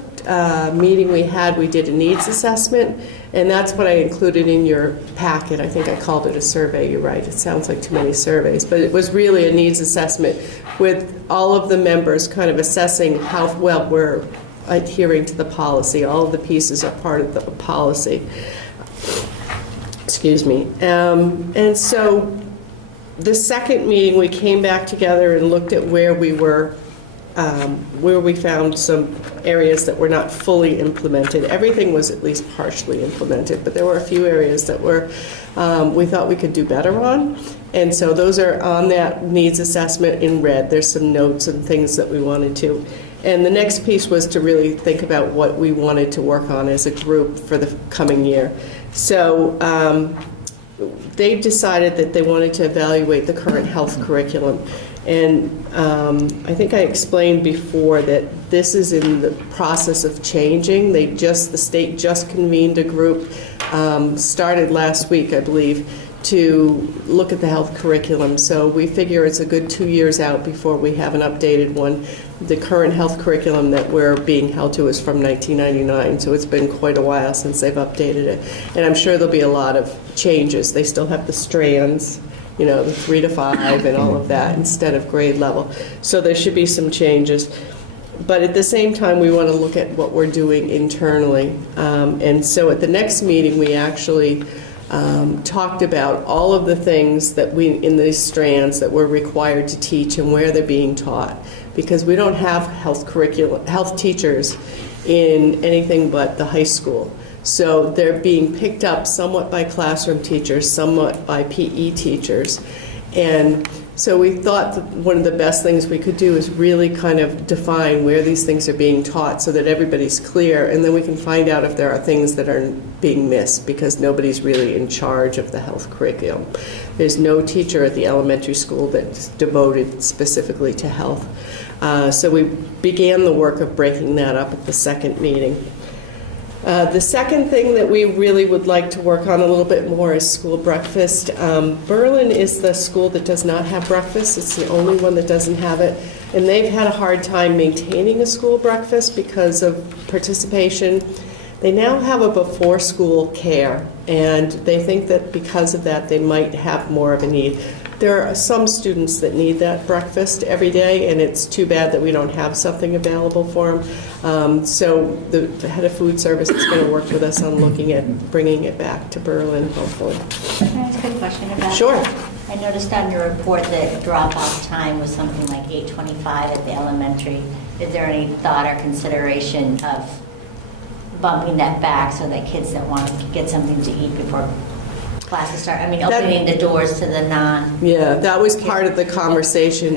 meeting we had, we did a needs assessment, and that's what I included in your packet. I think I called it a survey. You're right. It sounds like too many surveys, but it was really a needs assessment with all of the members kind of assessing how well we're adhering to the policy. All of the pieces are part of the policy. Excuse me. And so the second meeting, we came back together and looked at where we were, where we found some areas that were not fully implemented. Everything was at least partially implemented, but there were a few areas that were we thought we could do better on. And so those are on that needs assessment in red. There's some notes and things that we wanted to. And the next piece was to really think about what we wanted to work on as a group for the coming year. So they decided that they wanted to evaluate the current health curriculum. And I think I explained before that this is in the process of changing. The state just convened a group, started last week, I believe, to look at the health curriculum. So we figure it's a good 2 years out before we have an updated one. The current health curriculum that we're being held to is from 1999, so it's been quite a while since they've updated it. And I'm sure there'll be a lot of changes. They still have the strands, you know, the 3 to 5 and all of that instead of grade level. So there should be some changes. But at the same time, we want to look at what we're doing internally. And so at the next meeting, we actually talked about all of the things that we, in these strands, that we're required to teach and where they're being taught. Because we don't have health teachers in anything but the high school. So they're being picked up somewhat by classroom teachers, somewhat by PE teachers. And so we thought that one of the best things we could do is really kind of define where these things are being taught so that everybody's clear, and then we can find out if there are things that are being missed because nobody's really in charge of the health curriculum. There's no teacher at the elementary school that's devoted specifically to health. So we began the work of breaking that up at the second meeting. The second thing that we really would like to work on a little bit more is school breakfast. Berlin is the school that does not have breakfast. It's the only one that doesn't have it. And they've had a hard time maintaining a school breakfast because of participation. They now have a before-school care, and they think that because of that, they might have more of a need. There are some students that need that breakfast every day, and it's too bad that we don't have something available for them. So the head of food service is going to work with us on looking at bringing it back to Berlin, hopefully. Can I ask a question about Sure. that? I noticed on your report that drop-off time was something like 8:25 at the elementary. Is there any thought or consideration of bumping that back so that kids that want to get something to eat before classes start, I mean, opening the doors to the non? Yeah, that was part of the conversation,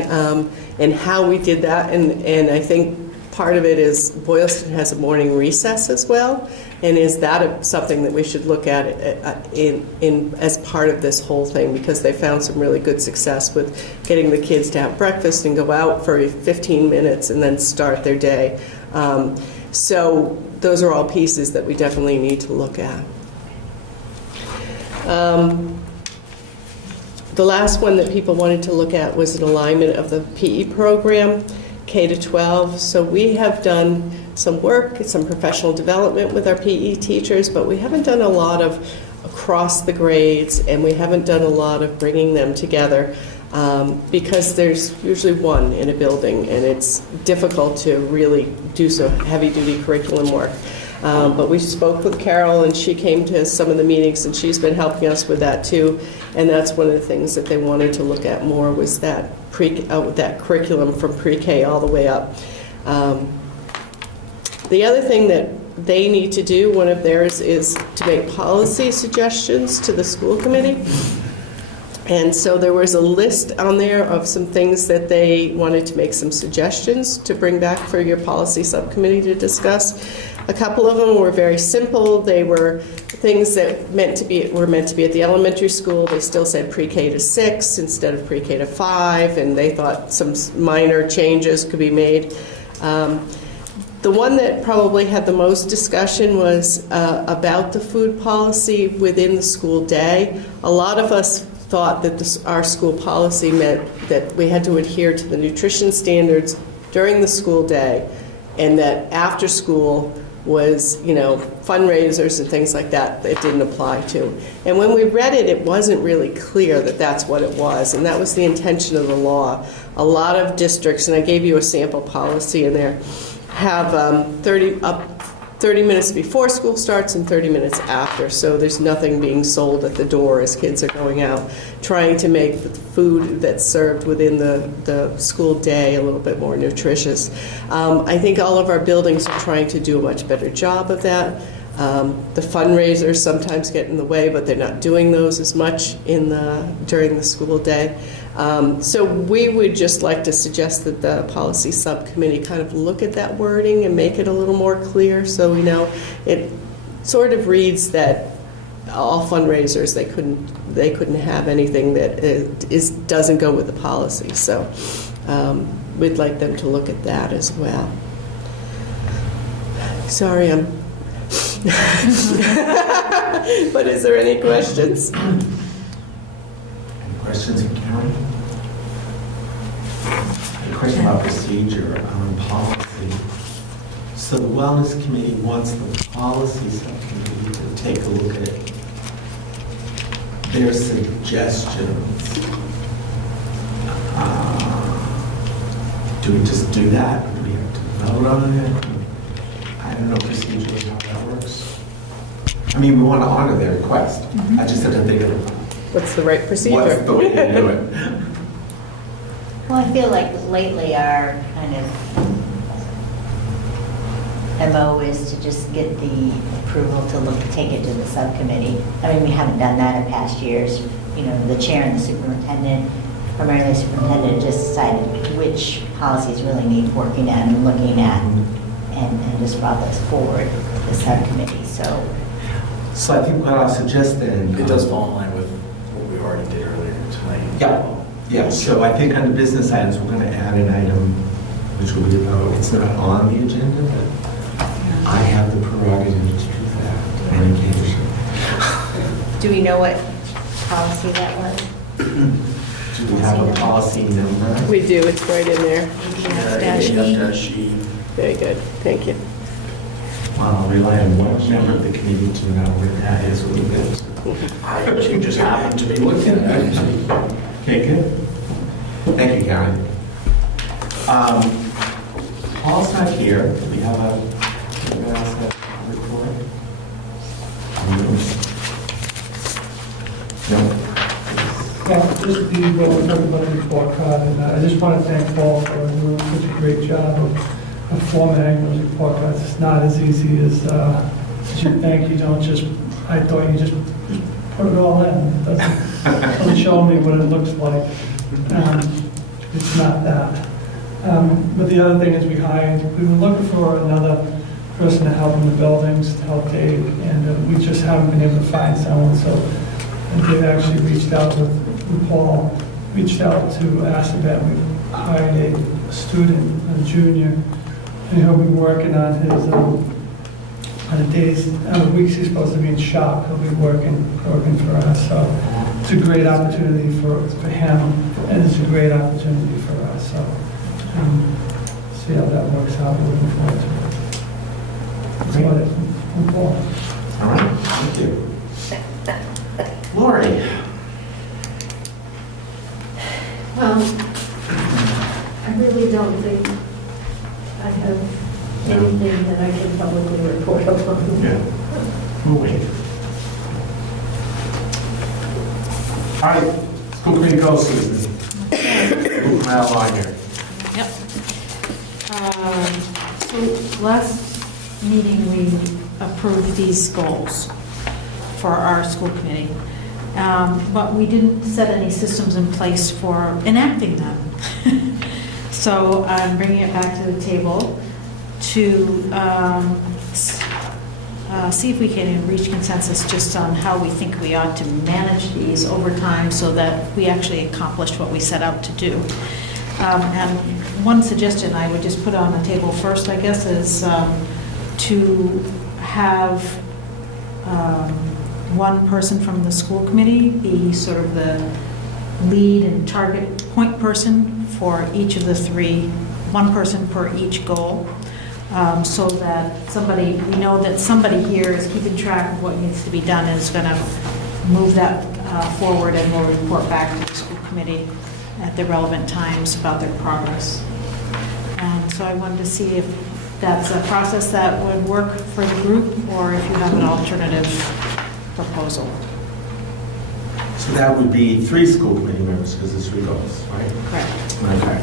and how we did that, and I think part of it is Boylston has a morning recess as well, and is that something that we should look at in as part of this whole thing, because they found some really good success with getting the kids to have breakfast and go out for 15 minutes and then start their day. So those are all pieces that we definitely need to look at. The last one that people wanted to look at was an alignment of the PE program, K to 12. So we have done some work, some professional development with our PE teachers, but we haven't done a lot of across the grades, and we haven't done a lot of bringing them together because there's usually one in a building, and it's difficult to really do so heavy-duty curriculum work. But we spoke with Carol, and she came to some of the meetings, and she's been helping us with that too. And that's one of the things that they wanted to look at more, was that that curriculum from pre-K all the way up. The other thing that they need to do, one of theirs, is to make policy suggestions to the school committee. And so there was a list on there of some things that they wanted to make some suggestions to bring back for your policy subcommittee to discuss. A couple of them were very simple. They were things that were meant to be at the elementary school. They still said pre-K to 6 instead of pre-K to 5, and they thought some minor changes could be made. The one that probably had the most discussion was about the food policy within the school day. A lot of us thought that our school policy meant that we had to adhere to the nutrition standards during the school day, and that after school was, fundraisers and things like that it didn't apply to. And when we read it, it wasn't really clear that that's what it was, and that was the intention of the law. A lot of districts, and I gave you a sample policy in there, have 30 minutes before school starts and 30 minutes after, so there's nothing being sold at the door as kids are going out, trying to make the food that's served within the school day a little bit more nutritious. I think all of our buildings are trying to do a much better job of that. The fundraisers sometimes get in the way, but they're not doing those as much during the school day. So we would just like to suggest that the policy subcommittee kind of look at that wording and make it a little more clear, so we know it sort of reads that all fundraisers, they couldn't have anything that doesn't go with the policy. So we'd like them to look at that as well. Sorry, but is there any questions? questions for Karen? A question about procedure on policy. So the Wellness Committee wants the policy subcommittee to take a look at their suggestions. Do we just do that? Do we have to vote on it? I don't know procedurally how that works. I mean, we want to honor their request. I just have to think of What's the right procedure? what's the way to do it. Well, I feel like lately our kind of MO is to just get the approval to take it to the subcommittee. I mean, we haven't done that in past years. You know, the chair and the superintendent, primarily the superintendent, just decided which policies really need working at and looking at, and just brought those forward to the subcommittee, so. So I think what I'll suggest then. It does fall in line with what we already did earlier tonight. Yeah, so I think on the business items, we're going to add an item, which will be about, it's not on the agenda, but I have the prerogative to do that on occasion. Do we know what policy that was? Do we have a policy number? We do, it's right in there. -E. Very good, thank you. Well, I'll rely on one member of the committee to know where that is a little bit. I actually just happened to be looking at it. Okay, good. Thank you, Karen. Paul's not here. Do we have anyone else have a report? No? Yeah, just the, what we're talking about the report card, and I just want to thank Paul for doing such a great job of formatting those report cards. It's not as easy as you think. You don't just, I thought you just put it all in. It doesn't show me what it looks like. It's not that. But the other thing is we were looking for another person to help in the buildings, to help Dave, and we just haven't been able to find someone. So Dave actually reached out with Paul, reached out to ask about, we've hired a student, a junior, and he'll be working on his, on the days, on the weeks he's supposed to be in shop, he'll be working for us. So it's a great opportunity for him, and it's a great opportunity for us. So see how that works out. We're looking forward to it. That's about it from Paul. All right, thank you. Lori? Well, I really don't think I have anything that I can publicly report upon. Yeah. We'll wait. All right, school committee goes, Susan. Move right along here. Yep. So last meeting, we approved these goals for our school committee. But we didn't set any systems in place for enacting them. So I'm bringing it back to the table to see if we can reach consensus just on how we think we ought to manage these over time so that we actually accomplished what we set out to do. And one suggestion I would just put on the table first, I guess, is to have one person from the school committee be sort of the lead and target point person for each of the three, one person per each goal, so that we know that somebody here is keeping track of what needs to be done and is going to move that forward, and will report back to the school committee at the relevant times about their progress. And so I wanted to see if that's a process that would work for the group, or if you have an alternative proposal. So that would be 3 school committee members, because there's 3 goals, right? Correct. Okay.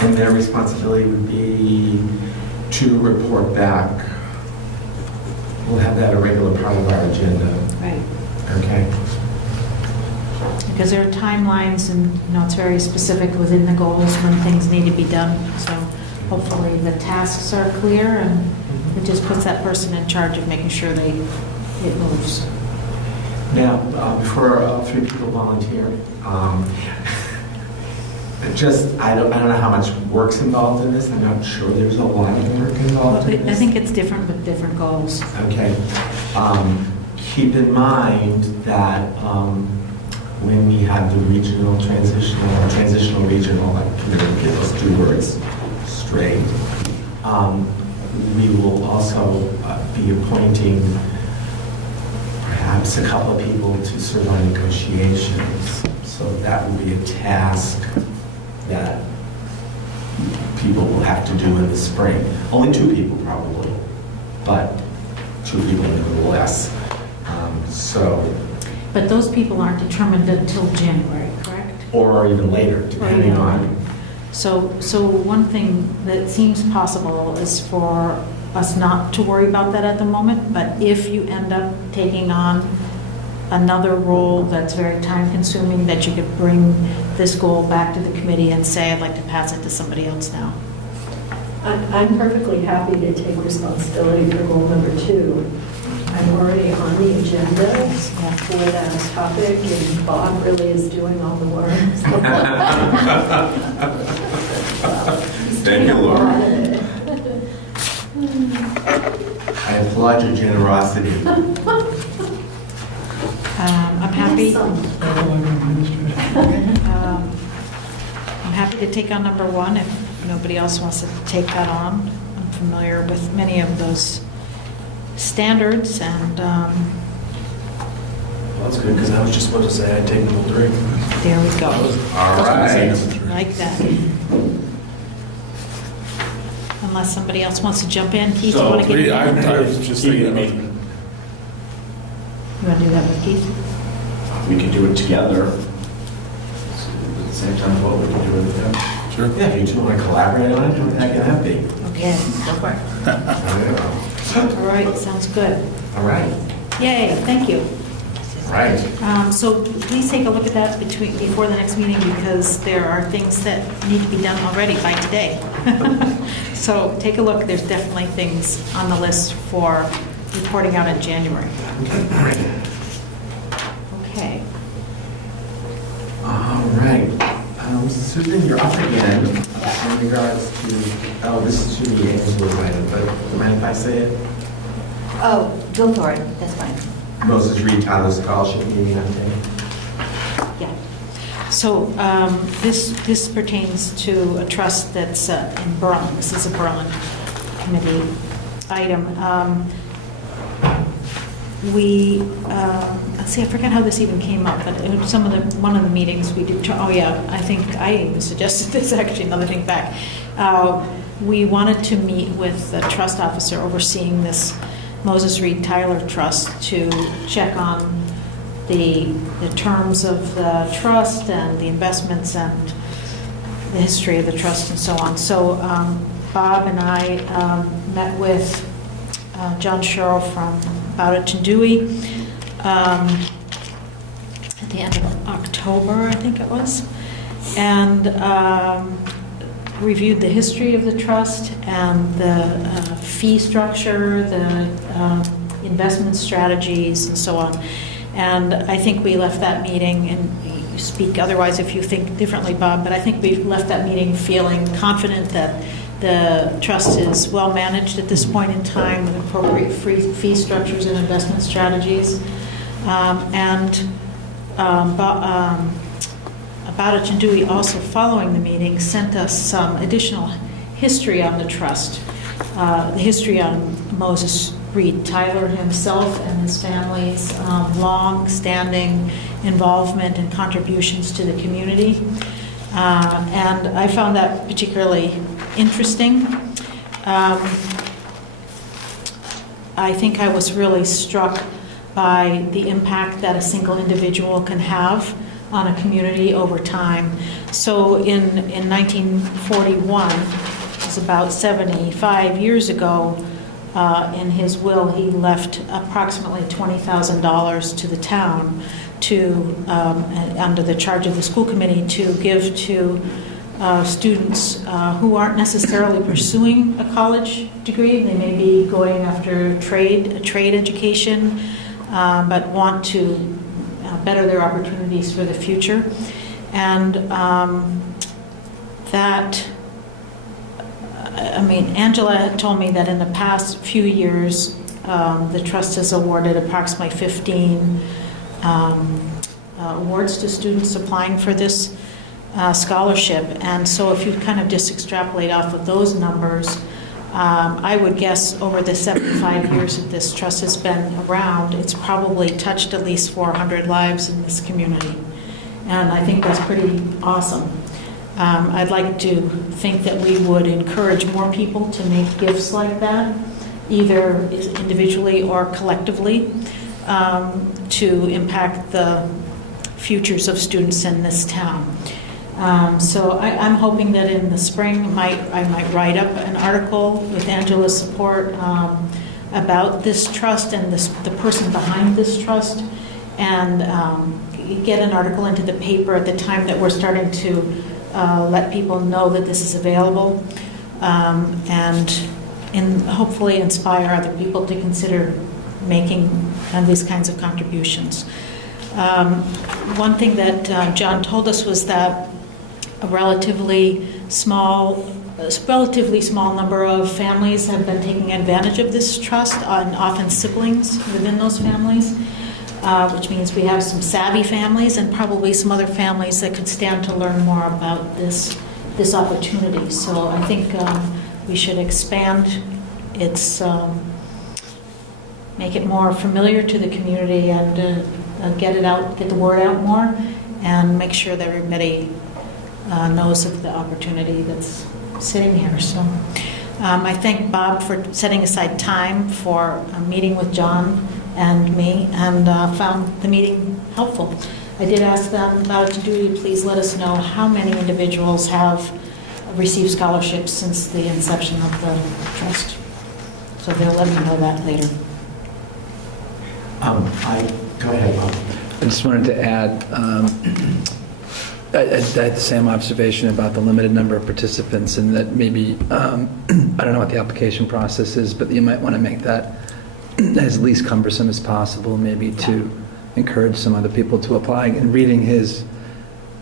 And their responsibility would be to report back. We'll have that a regular part of our agenda. Right. Okay. Because there are timelines, and it's very specific within the goals when things need to be done. So hopefully the tasks are clear, and it just puts that person in charge of making sure it moves. Now, before 3 people volunteer, I don't know how much work's involved in this. I'm not sure there's a lot of work involved in this. I think it's different with different goals. Okay. Keep in mind that when we had the transitional regional, I can never get those two words straight. We will also be appointing perhaps a couple of people to serve on negotiations. So that will be a task that people will have to do in the spring. Only 2 people probably, but 2 people nevertheless. But those people aren't determined until January, correct? Or even later, depending on. So one thing that seems possible is for us not to worry about that at the moment, but if you end up taking on another role that's very time-consuming, that you could bring this goal back to the committee and say, I'd like to pass it to somebody else now. I'm perfectly happy to take responsibility for goal number 2. I'm already on the agenda for that topic, and Bob really is doing all the work. Thank you, Laura. I applaud your generosity. I'm happy. Some. I'm happy to take on number 1 if nobody else wants to take that on. I'm familiar with many of those standards, and Well, that's good, because I was just about to say I'd take number 3. there we go. All right. Like that. Unless somebody else wants to jump in. Keith, you So want to get in? I was just thinking about, You want to do that with Keith? We could do it together. At the same time, what we can do it with them. sure. Yeah, if you 2 want to collaborate on it, how can that be? Okay, go for it. All right, sounds good. All right. Yay, thank you. All right. So please take a look at that before the next meeting, because there are things that need to be done already by today. So take a look, there's definitely things on the list for reporting out in January. Okay. All right. Susan, you're up again in regards to, this is to the Ainsworth item, but do you mind if I say it? Oh, go for it, that's fine. Moses Reed Tyler Scholarship Meeting update. Yeah. So this pertains to a trust that's in Berlin. This is a Berlin committee item. Let's see, I forgot how this even came up, but in one of the meetings we did, I think I even suggested this, actually, another thing back. We wanted to meet with the trust officer overseeing this Moses Reed Tyler Trust to check on the terms of the trust and the investments and the history of the trust and so on. So Bob and I met with John Sherrill from Bowditch and Dewey at the end of October, I think it was, and reviewed the history of the trust and the fee structure, the investment strategies, and so on. And I think we left that meeting, and you speak otherwise if you think differently, Bob, but I think we left that meeting feeling confident that the trust is well managed at this point in time with appropriate fee structures and investment strategies. Bowditch and Dewey, also following the meeting, sent us some additional history on the trust, the history on Moses Reed Tyler himself and his family's long-standing involvement and contributions to the community. And I found that particularly interesting. I think I was really struck by the impact that a single individual can have on a community over time. So in 1941, it was about 75 years ago, in his will, he left approximately $20,000 to the town to, under the charge of the school committee, to give to students who aren't necessarily pursuing a college degree. They may be going after a trade education, but want to better their opportunities for the future. And Angela told me that in the past few years, the trust has awarded approximately 15 awards to students applying for this scholarship. And so if you kind of just extrapolate off of those numbers, I would guess over the 75 years that this trust has been around, it's probably touched at least 400 lives in this community. And I think that's pretty awesome. I'd like to think that we would encourage more people to make gifts like that, either individually or collectively, to impact the futures of students in this town. So I'm hoping that in the spring I might write up an article with Angela's support about this trust and the person behind this trust, and get an article into the paper at the time that we're starting to let people know that this is available, and hopefully inspire other people to consider making these kinds of contributions. One thing that John told us was that a relatively small number of families have been taking advantage of this trust, and often siblings within those families, which means we have some savvy families and probably some other families that could stand to learn more about this opportunity. So I think we should expand its, make it more familiar to the community, and get the word out more, and make sure that everybody knows of the opportunity that's sitting here. So I thank Bob for setting aside time for a meeting with John and me, and found the meeting helpful. I did ask them about to please let us know how many individuals have received scholarships since the inception of the trust. So they'll let me know that later. Go ahead, Bob. I just wanted to add, I had the same observation about the limited number of participants, and that maybe, I don't know what the application process is, but you might want to make that as least cumbersome as possible, maybe to encourage some other people to apply. And reading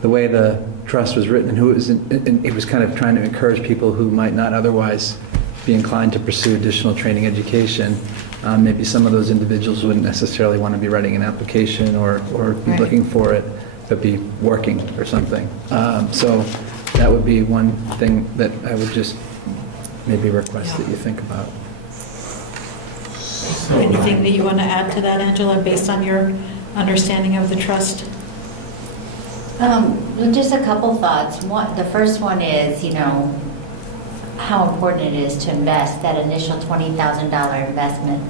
the way the trust was written, and it was kind of trying to encourage people who might not otherwise be inclined to pursue additional training education. Maybe some of those individuals wouldn't necessarily want to be writing an application or be Right. looking for it, but be working or something. So that would be one thing that I would just maybe request that you think about. Anything that you want to add to that, Angela, based on your understanding of the trust? Just a couple thoughts. The first one is, how important it is to invest that initial $20,000 investment.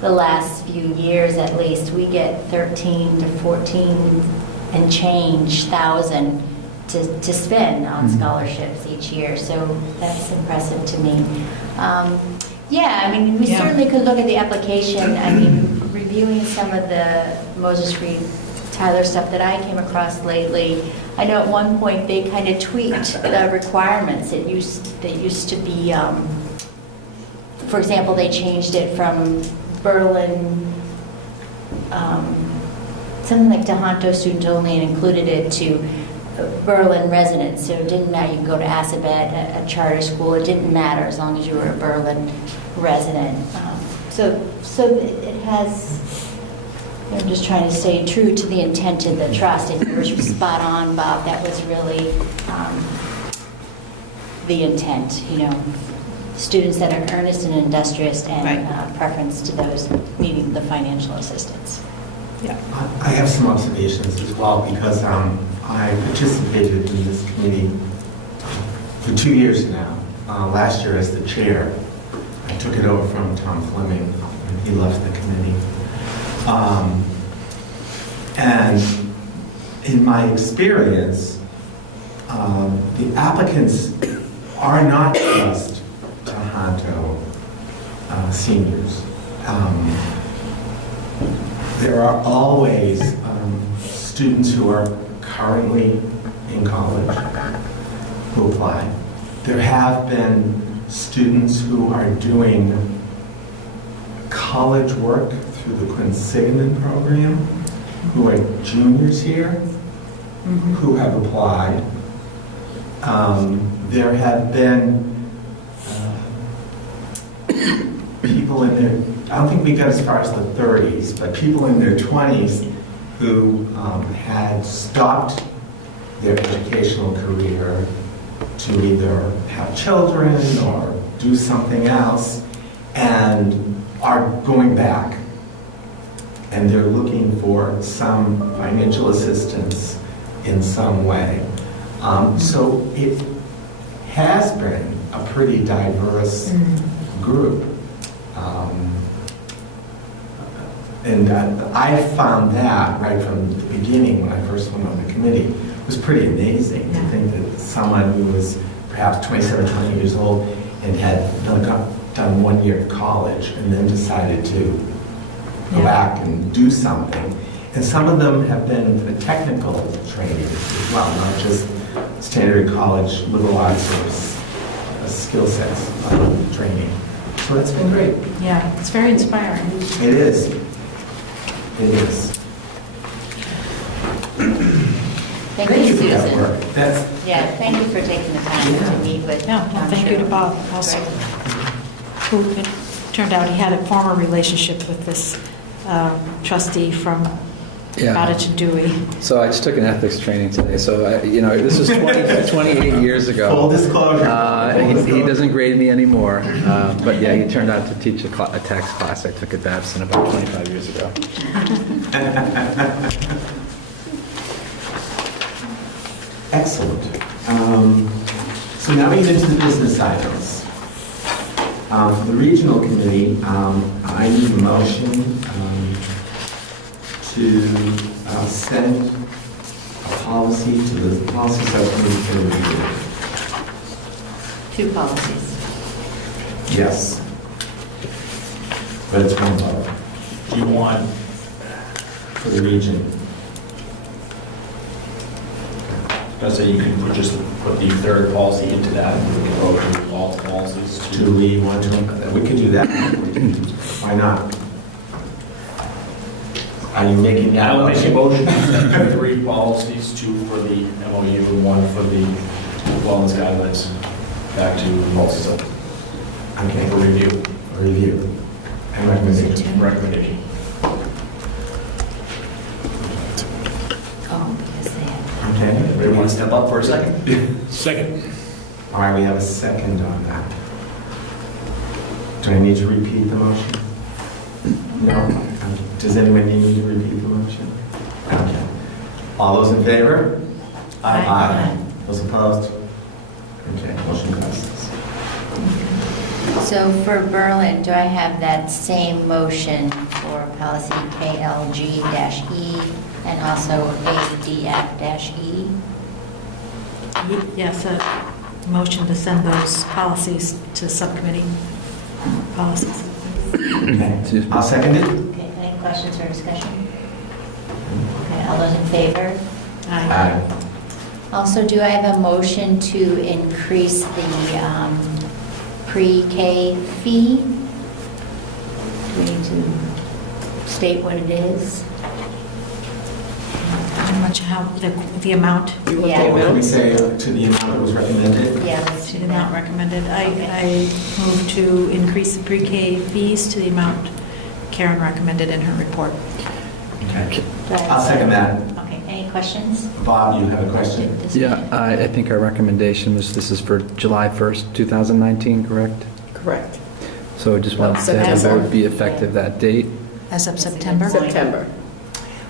The last few years, at least, we get 13 to 14 and change thousand to spend on scholarships each year. So that's impressive to me. We certainly could look at the application. Reviewing some of the Moses Reed Tyler stuff that I came across lately, I know at one point they kind of tweaked the requirements. They used to be, for example, they changed it from Berlin, something like Tohoto student only, and included it to Berlin residents. So it didn't matter, you can go to Assabet, a charter school, it didn't matter as long as you were a Berlin resident. So it has, I'm just trying to stay true to the intent of the trust. And you were spot on, Bob, that was really the intent, students that are earnest and industrious, and preference to those needing the financial assistance. Yeah. I have some observations as well, because I participated in this committee for 2 years now. Last year as the chair. I took it over from Tom Fleming when he left the committee. And in my experience, the applicants are not just Tohoto seniors. There are always students who are currently in college who apply. There have been students who are doing college work through the Quinsigamond program, who are juniors here, who have applied. There have been people in their, I don't think we got as far as the 30s, but people in their 20s who had stopped their educational career to either have children or do something else, and are going back. And they're looking for some financial assistance in some way. So it has been a pretty diverse group. And I found that right from the beginning when I first went on the committee was pretty amazing to think that someone who was perhaps 27, 20 years old and had done 1 year of college and then decided to go back and do something. And some of them have been for technical training as well, not just standard college liberal arts or skill sets training. So that's been great. Yeah, it's very inspiring. It is. It is. Thank you, for that Susan. work. That's, Yeah, thank you for taking the time to meet with. No, thank you to Bob also, who it turned out he had a former relationship with this trustee from Cottage and Dewey. So I just took an ethics training today. So, this was 28 years ago. Full disclosure. He doesn't grade me anymore. But yeah, he turned out to teach a tax class I took at Babson about 25 years ago. Excellent. So now we get into the business items. For the regional committee, I need a motion to send a policy to the policy subcommittee for review. 2 policies. Yes. But it's one vote Do you want, for the region. I was gonna say, you could just put the third policy into that, and we can vote to all policies To to... leave one to, we could do that. Why not? Are you making that I'll make a motion? motion to send 3 policies, 2 for the MOU and 1 for the wellness guidelines, back to policy Okay, for review, review and recommendation. recommendation. Oh, yes, they have. Okay. Everybody want to step up for a second? Second. All right, we have a second on that. Do I need to repeat the motion? No? Does anyone need me to repeat the motion? Okay. All those in favor? Aye. Those opposed? Okay, motion passes. So for Berlin, do I have that same motion for policy KLG-E and also ADF-E? Yes, a motion to send those policies to subcommittee policies. Okay, I'll second it. Okay, any questions or discussion? Okay, all those in favor? Aye. Also, do I have a motion to increase the pre-K fee? Do we need to state what it is? How much, the amount, You want Yeah. the What do we amount? say to the amount that was recommended? Yeah, let's to do the amount that. recommended. I move to increase the pre-K fees to the amount Karen recommended in her report. Okay. Do I have- I'll second that. Okay, any questions? Bob, you have a question? Yeah, I think our recommendation was, this is for July 1st, 2019, correct? Correct. So just wanted to have the September. vote be effective that date. As of September? September.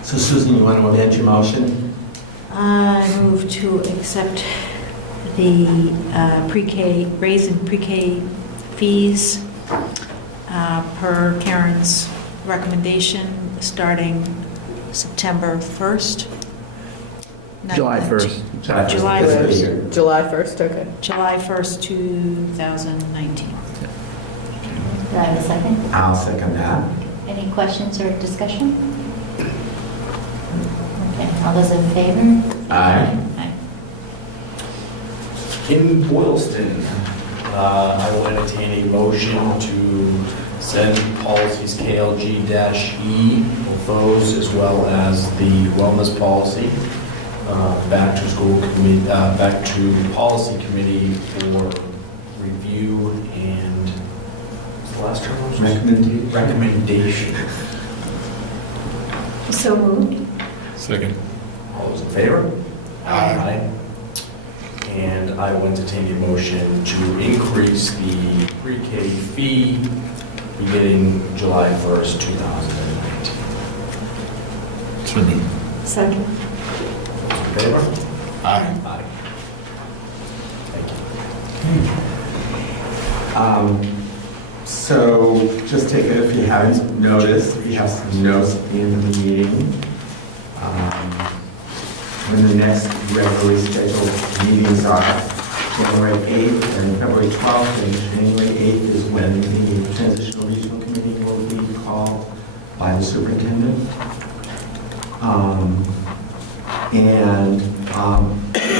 So Susan, you want to amend your motion? I move to accept the pre-K, raise in pre-K fees per Karen's recommendation, starting September 1st. July 1st. July Fiscal 1st. year. July 1st, okay. July 1st, 2019. Do I have a second? I'll second that. Any questions or discussion? Okay, all those in favor? Aye. Aye. In Boylston, I will entertain a motion to send policies KLG-E, both those, as well as the wellness policy, back to school committee, back to policy committee for review and, what's the last term? Recommendation. Recommendation. So moved. Second. All those in favor? Aye. And I will entertain a motion to increase the pre-K fee beginning July 1st, 2019. So moved. Second. All those in favor? Aye. Aye. Thank you. So just take it, if you haven't noticed, we have some notes in the meeting. When the next regularly scheduled meetings are January 8th and February 12th, and January 8th is when the Transitional Regional Committee will be called by the superintendent.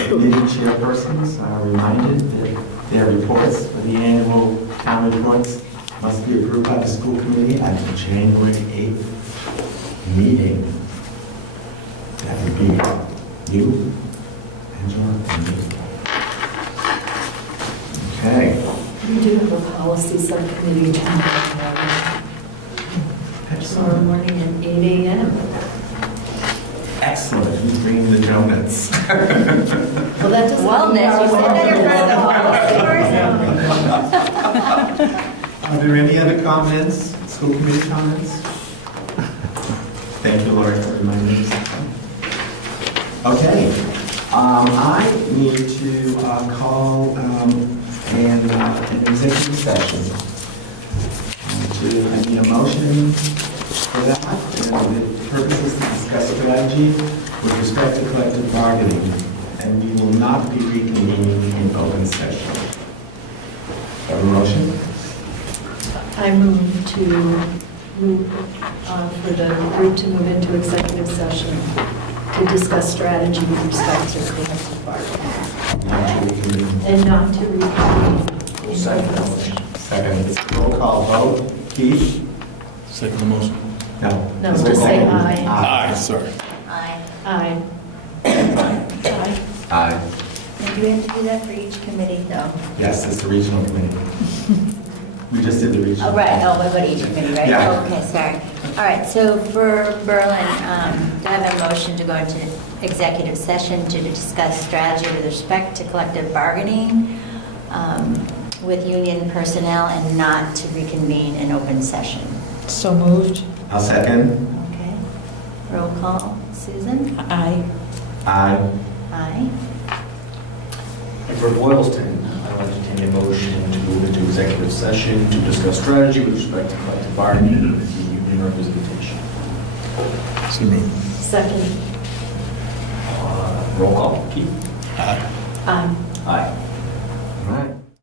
Committee chairpersons are reminded that their reports for the annual town reports must be approved by the school committee at the January 8th meeting. That would be you, Angela, and me. Okay. We do have a policy subcommittee tomorrow morning at 8 a.m. Excellent. Who's bringing the donuts? Well, that doesn't. Wellness, you said that in front of the Are there any other comments, school committee comments? Thank you, Lori, for reminding us. Okay. I need to call an executive session. I need a motion for that. And the purpose is to discuss strategy with respect to collective bargaining, and we will not be reconvening in open session. Have a motion? I move for the group to move into executive session to discuss strategy with respect to collective bargaining Not to reconvene. and not to reconvene. in Second open motion. Second, it's a roll call vote. Keith? Second the motion. No. No, It's just roll say call. aye. Aye, sorry. Aye. Aye. Aye. And do we have to do that for each committee, though? Yes, it's the regional committee. We just did the regional. Oh, right, oh, what about each committee, right? Yeah. Okay, sorry. All right, so for Berlin, do I have a motion to go into executive session to discuss strategy with respect to collective bargaining with union personnel and not to reconvene in open session? So moved. I'll second. Okay. Roll call. Susan? Aye. Aye. Aye. And for Boylston, I will entertain a motion to move into executive session to discuss strategy with respect to collective bargaining with the union representation. So moved. Second. Roll call. Keith? Aye. Aye. Aye.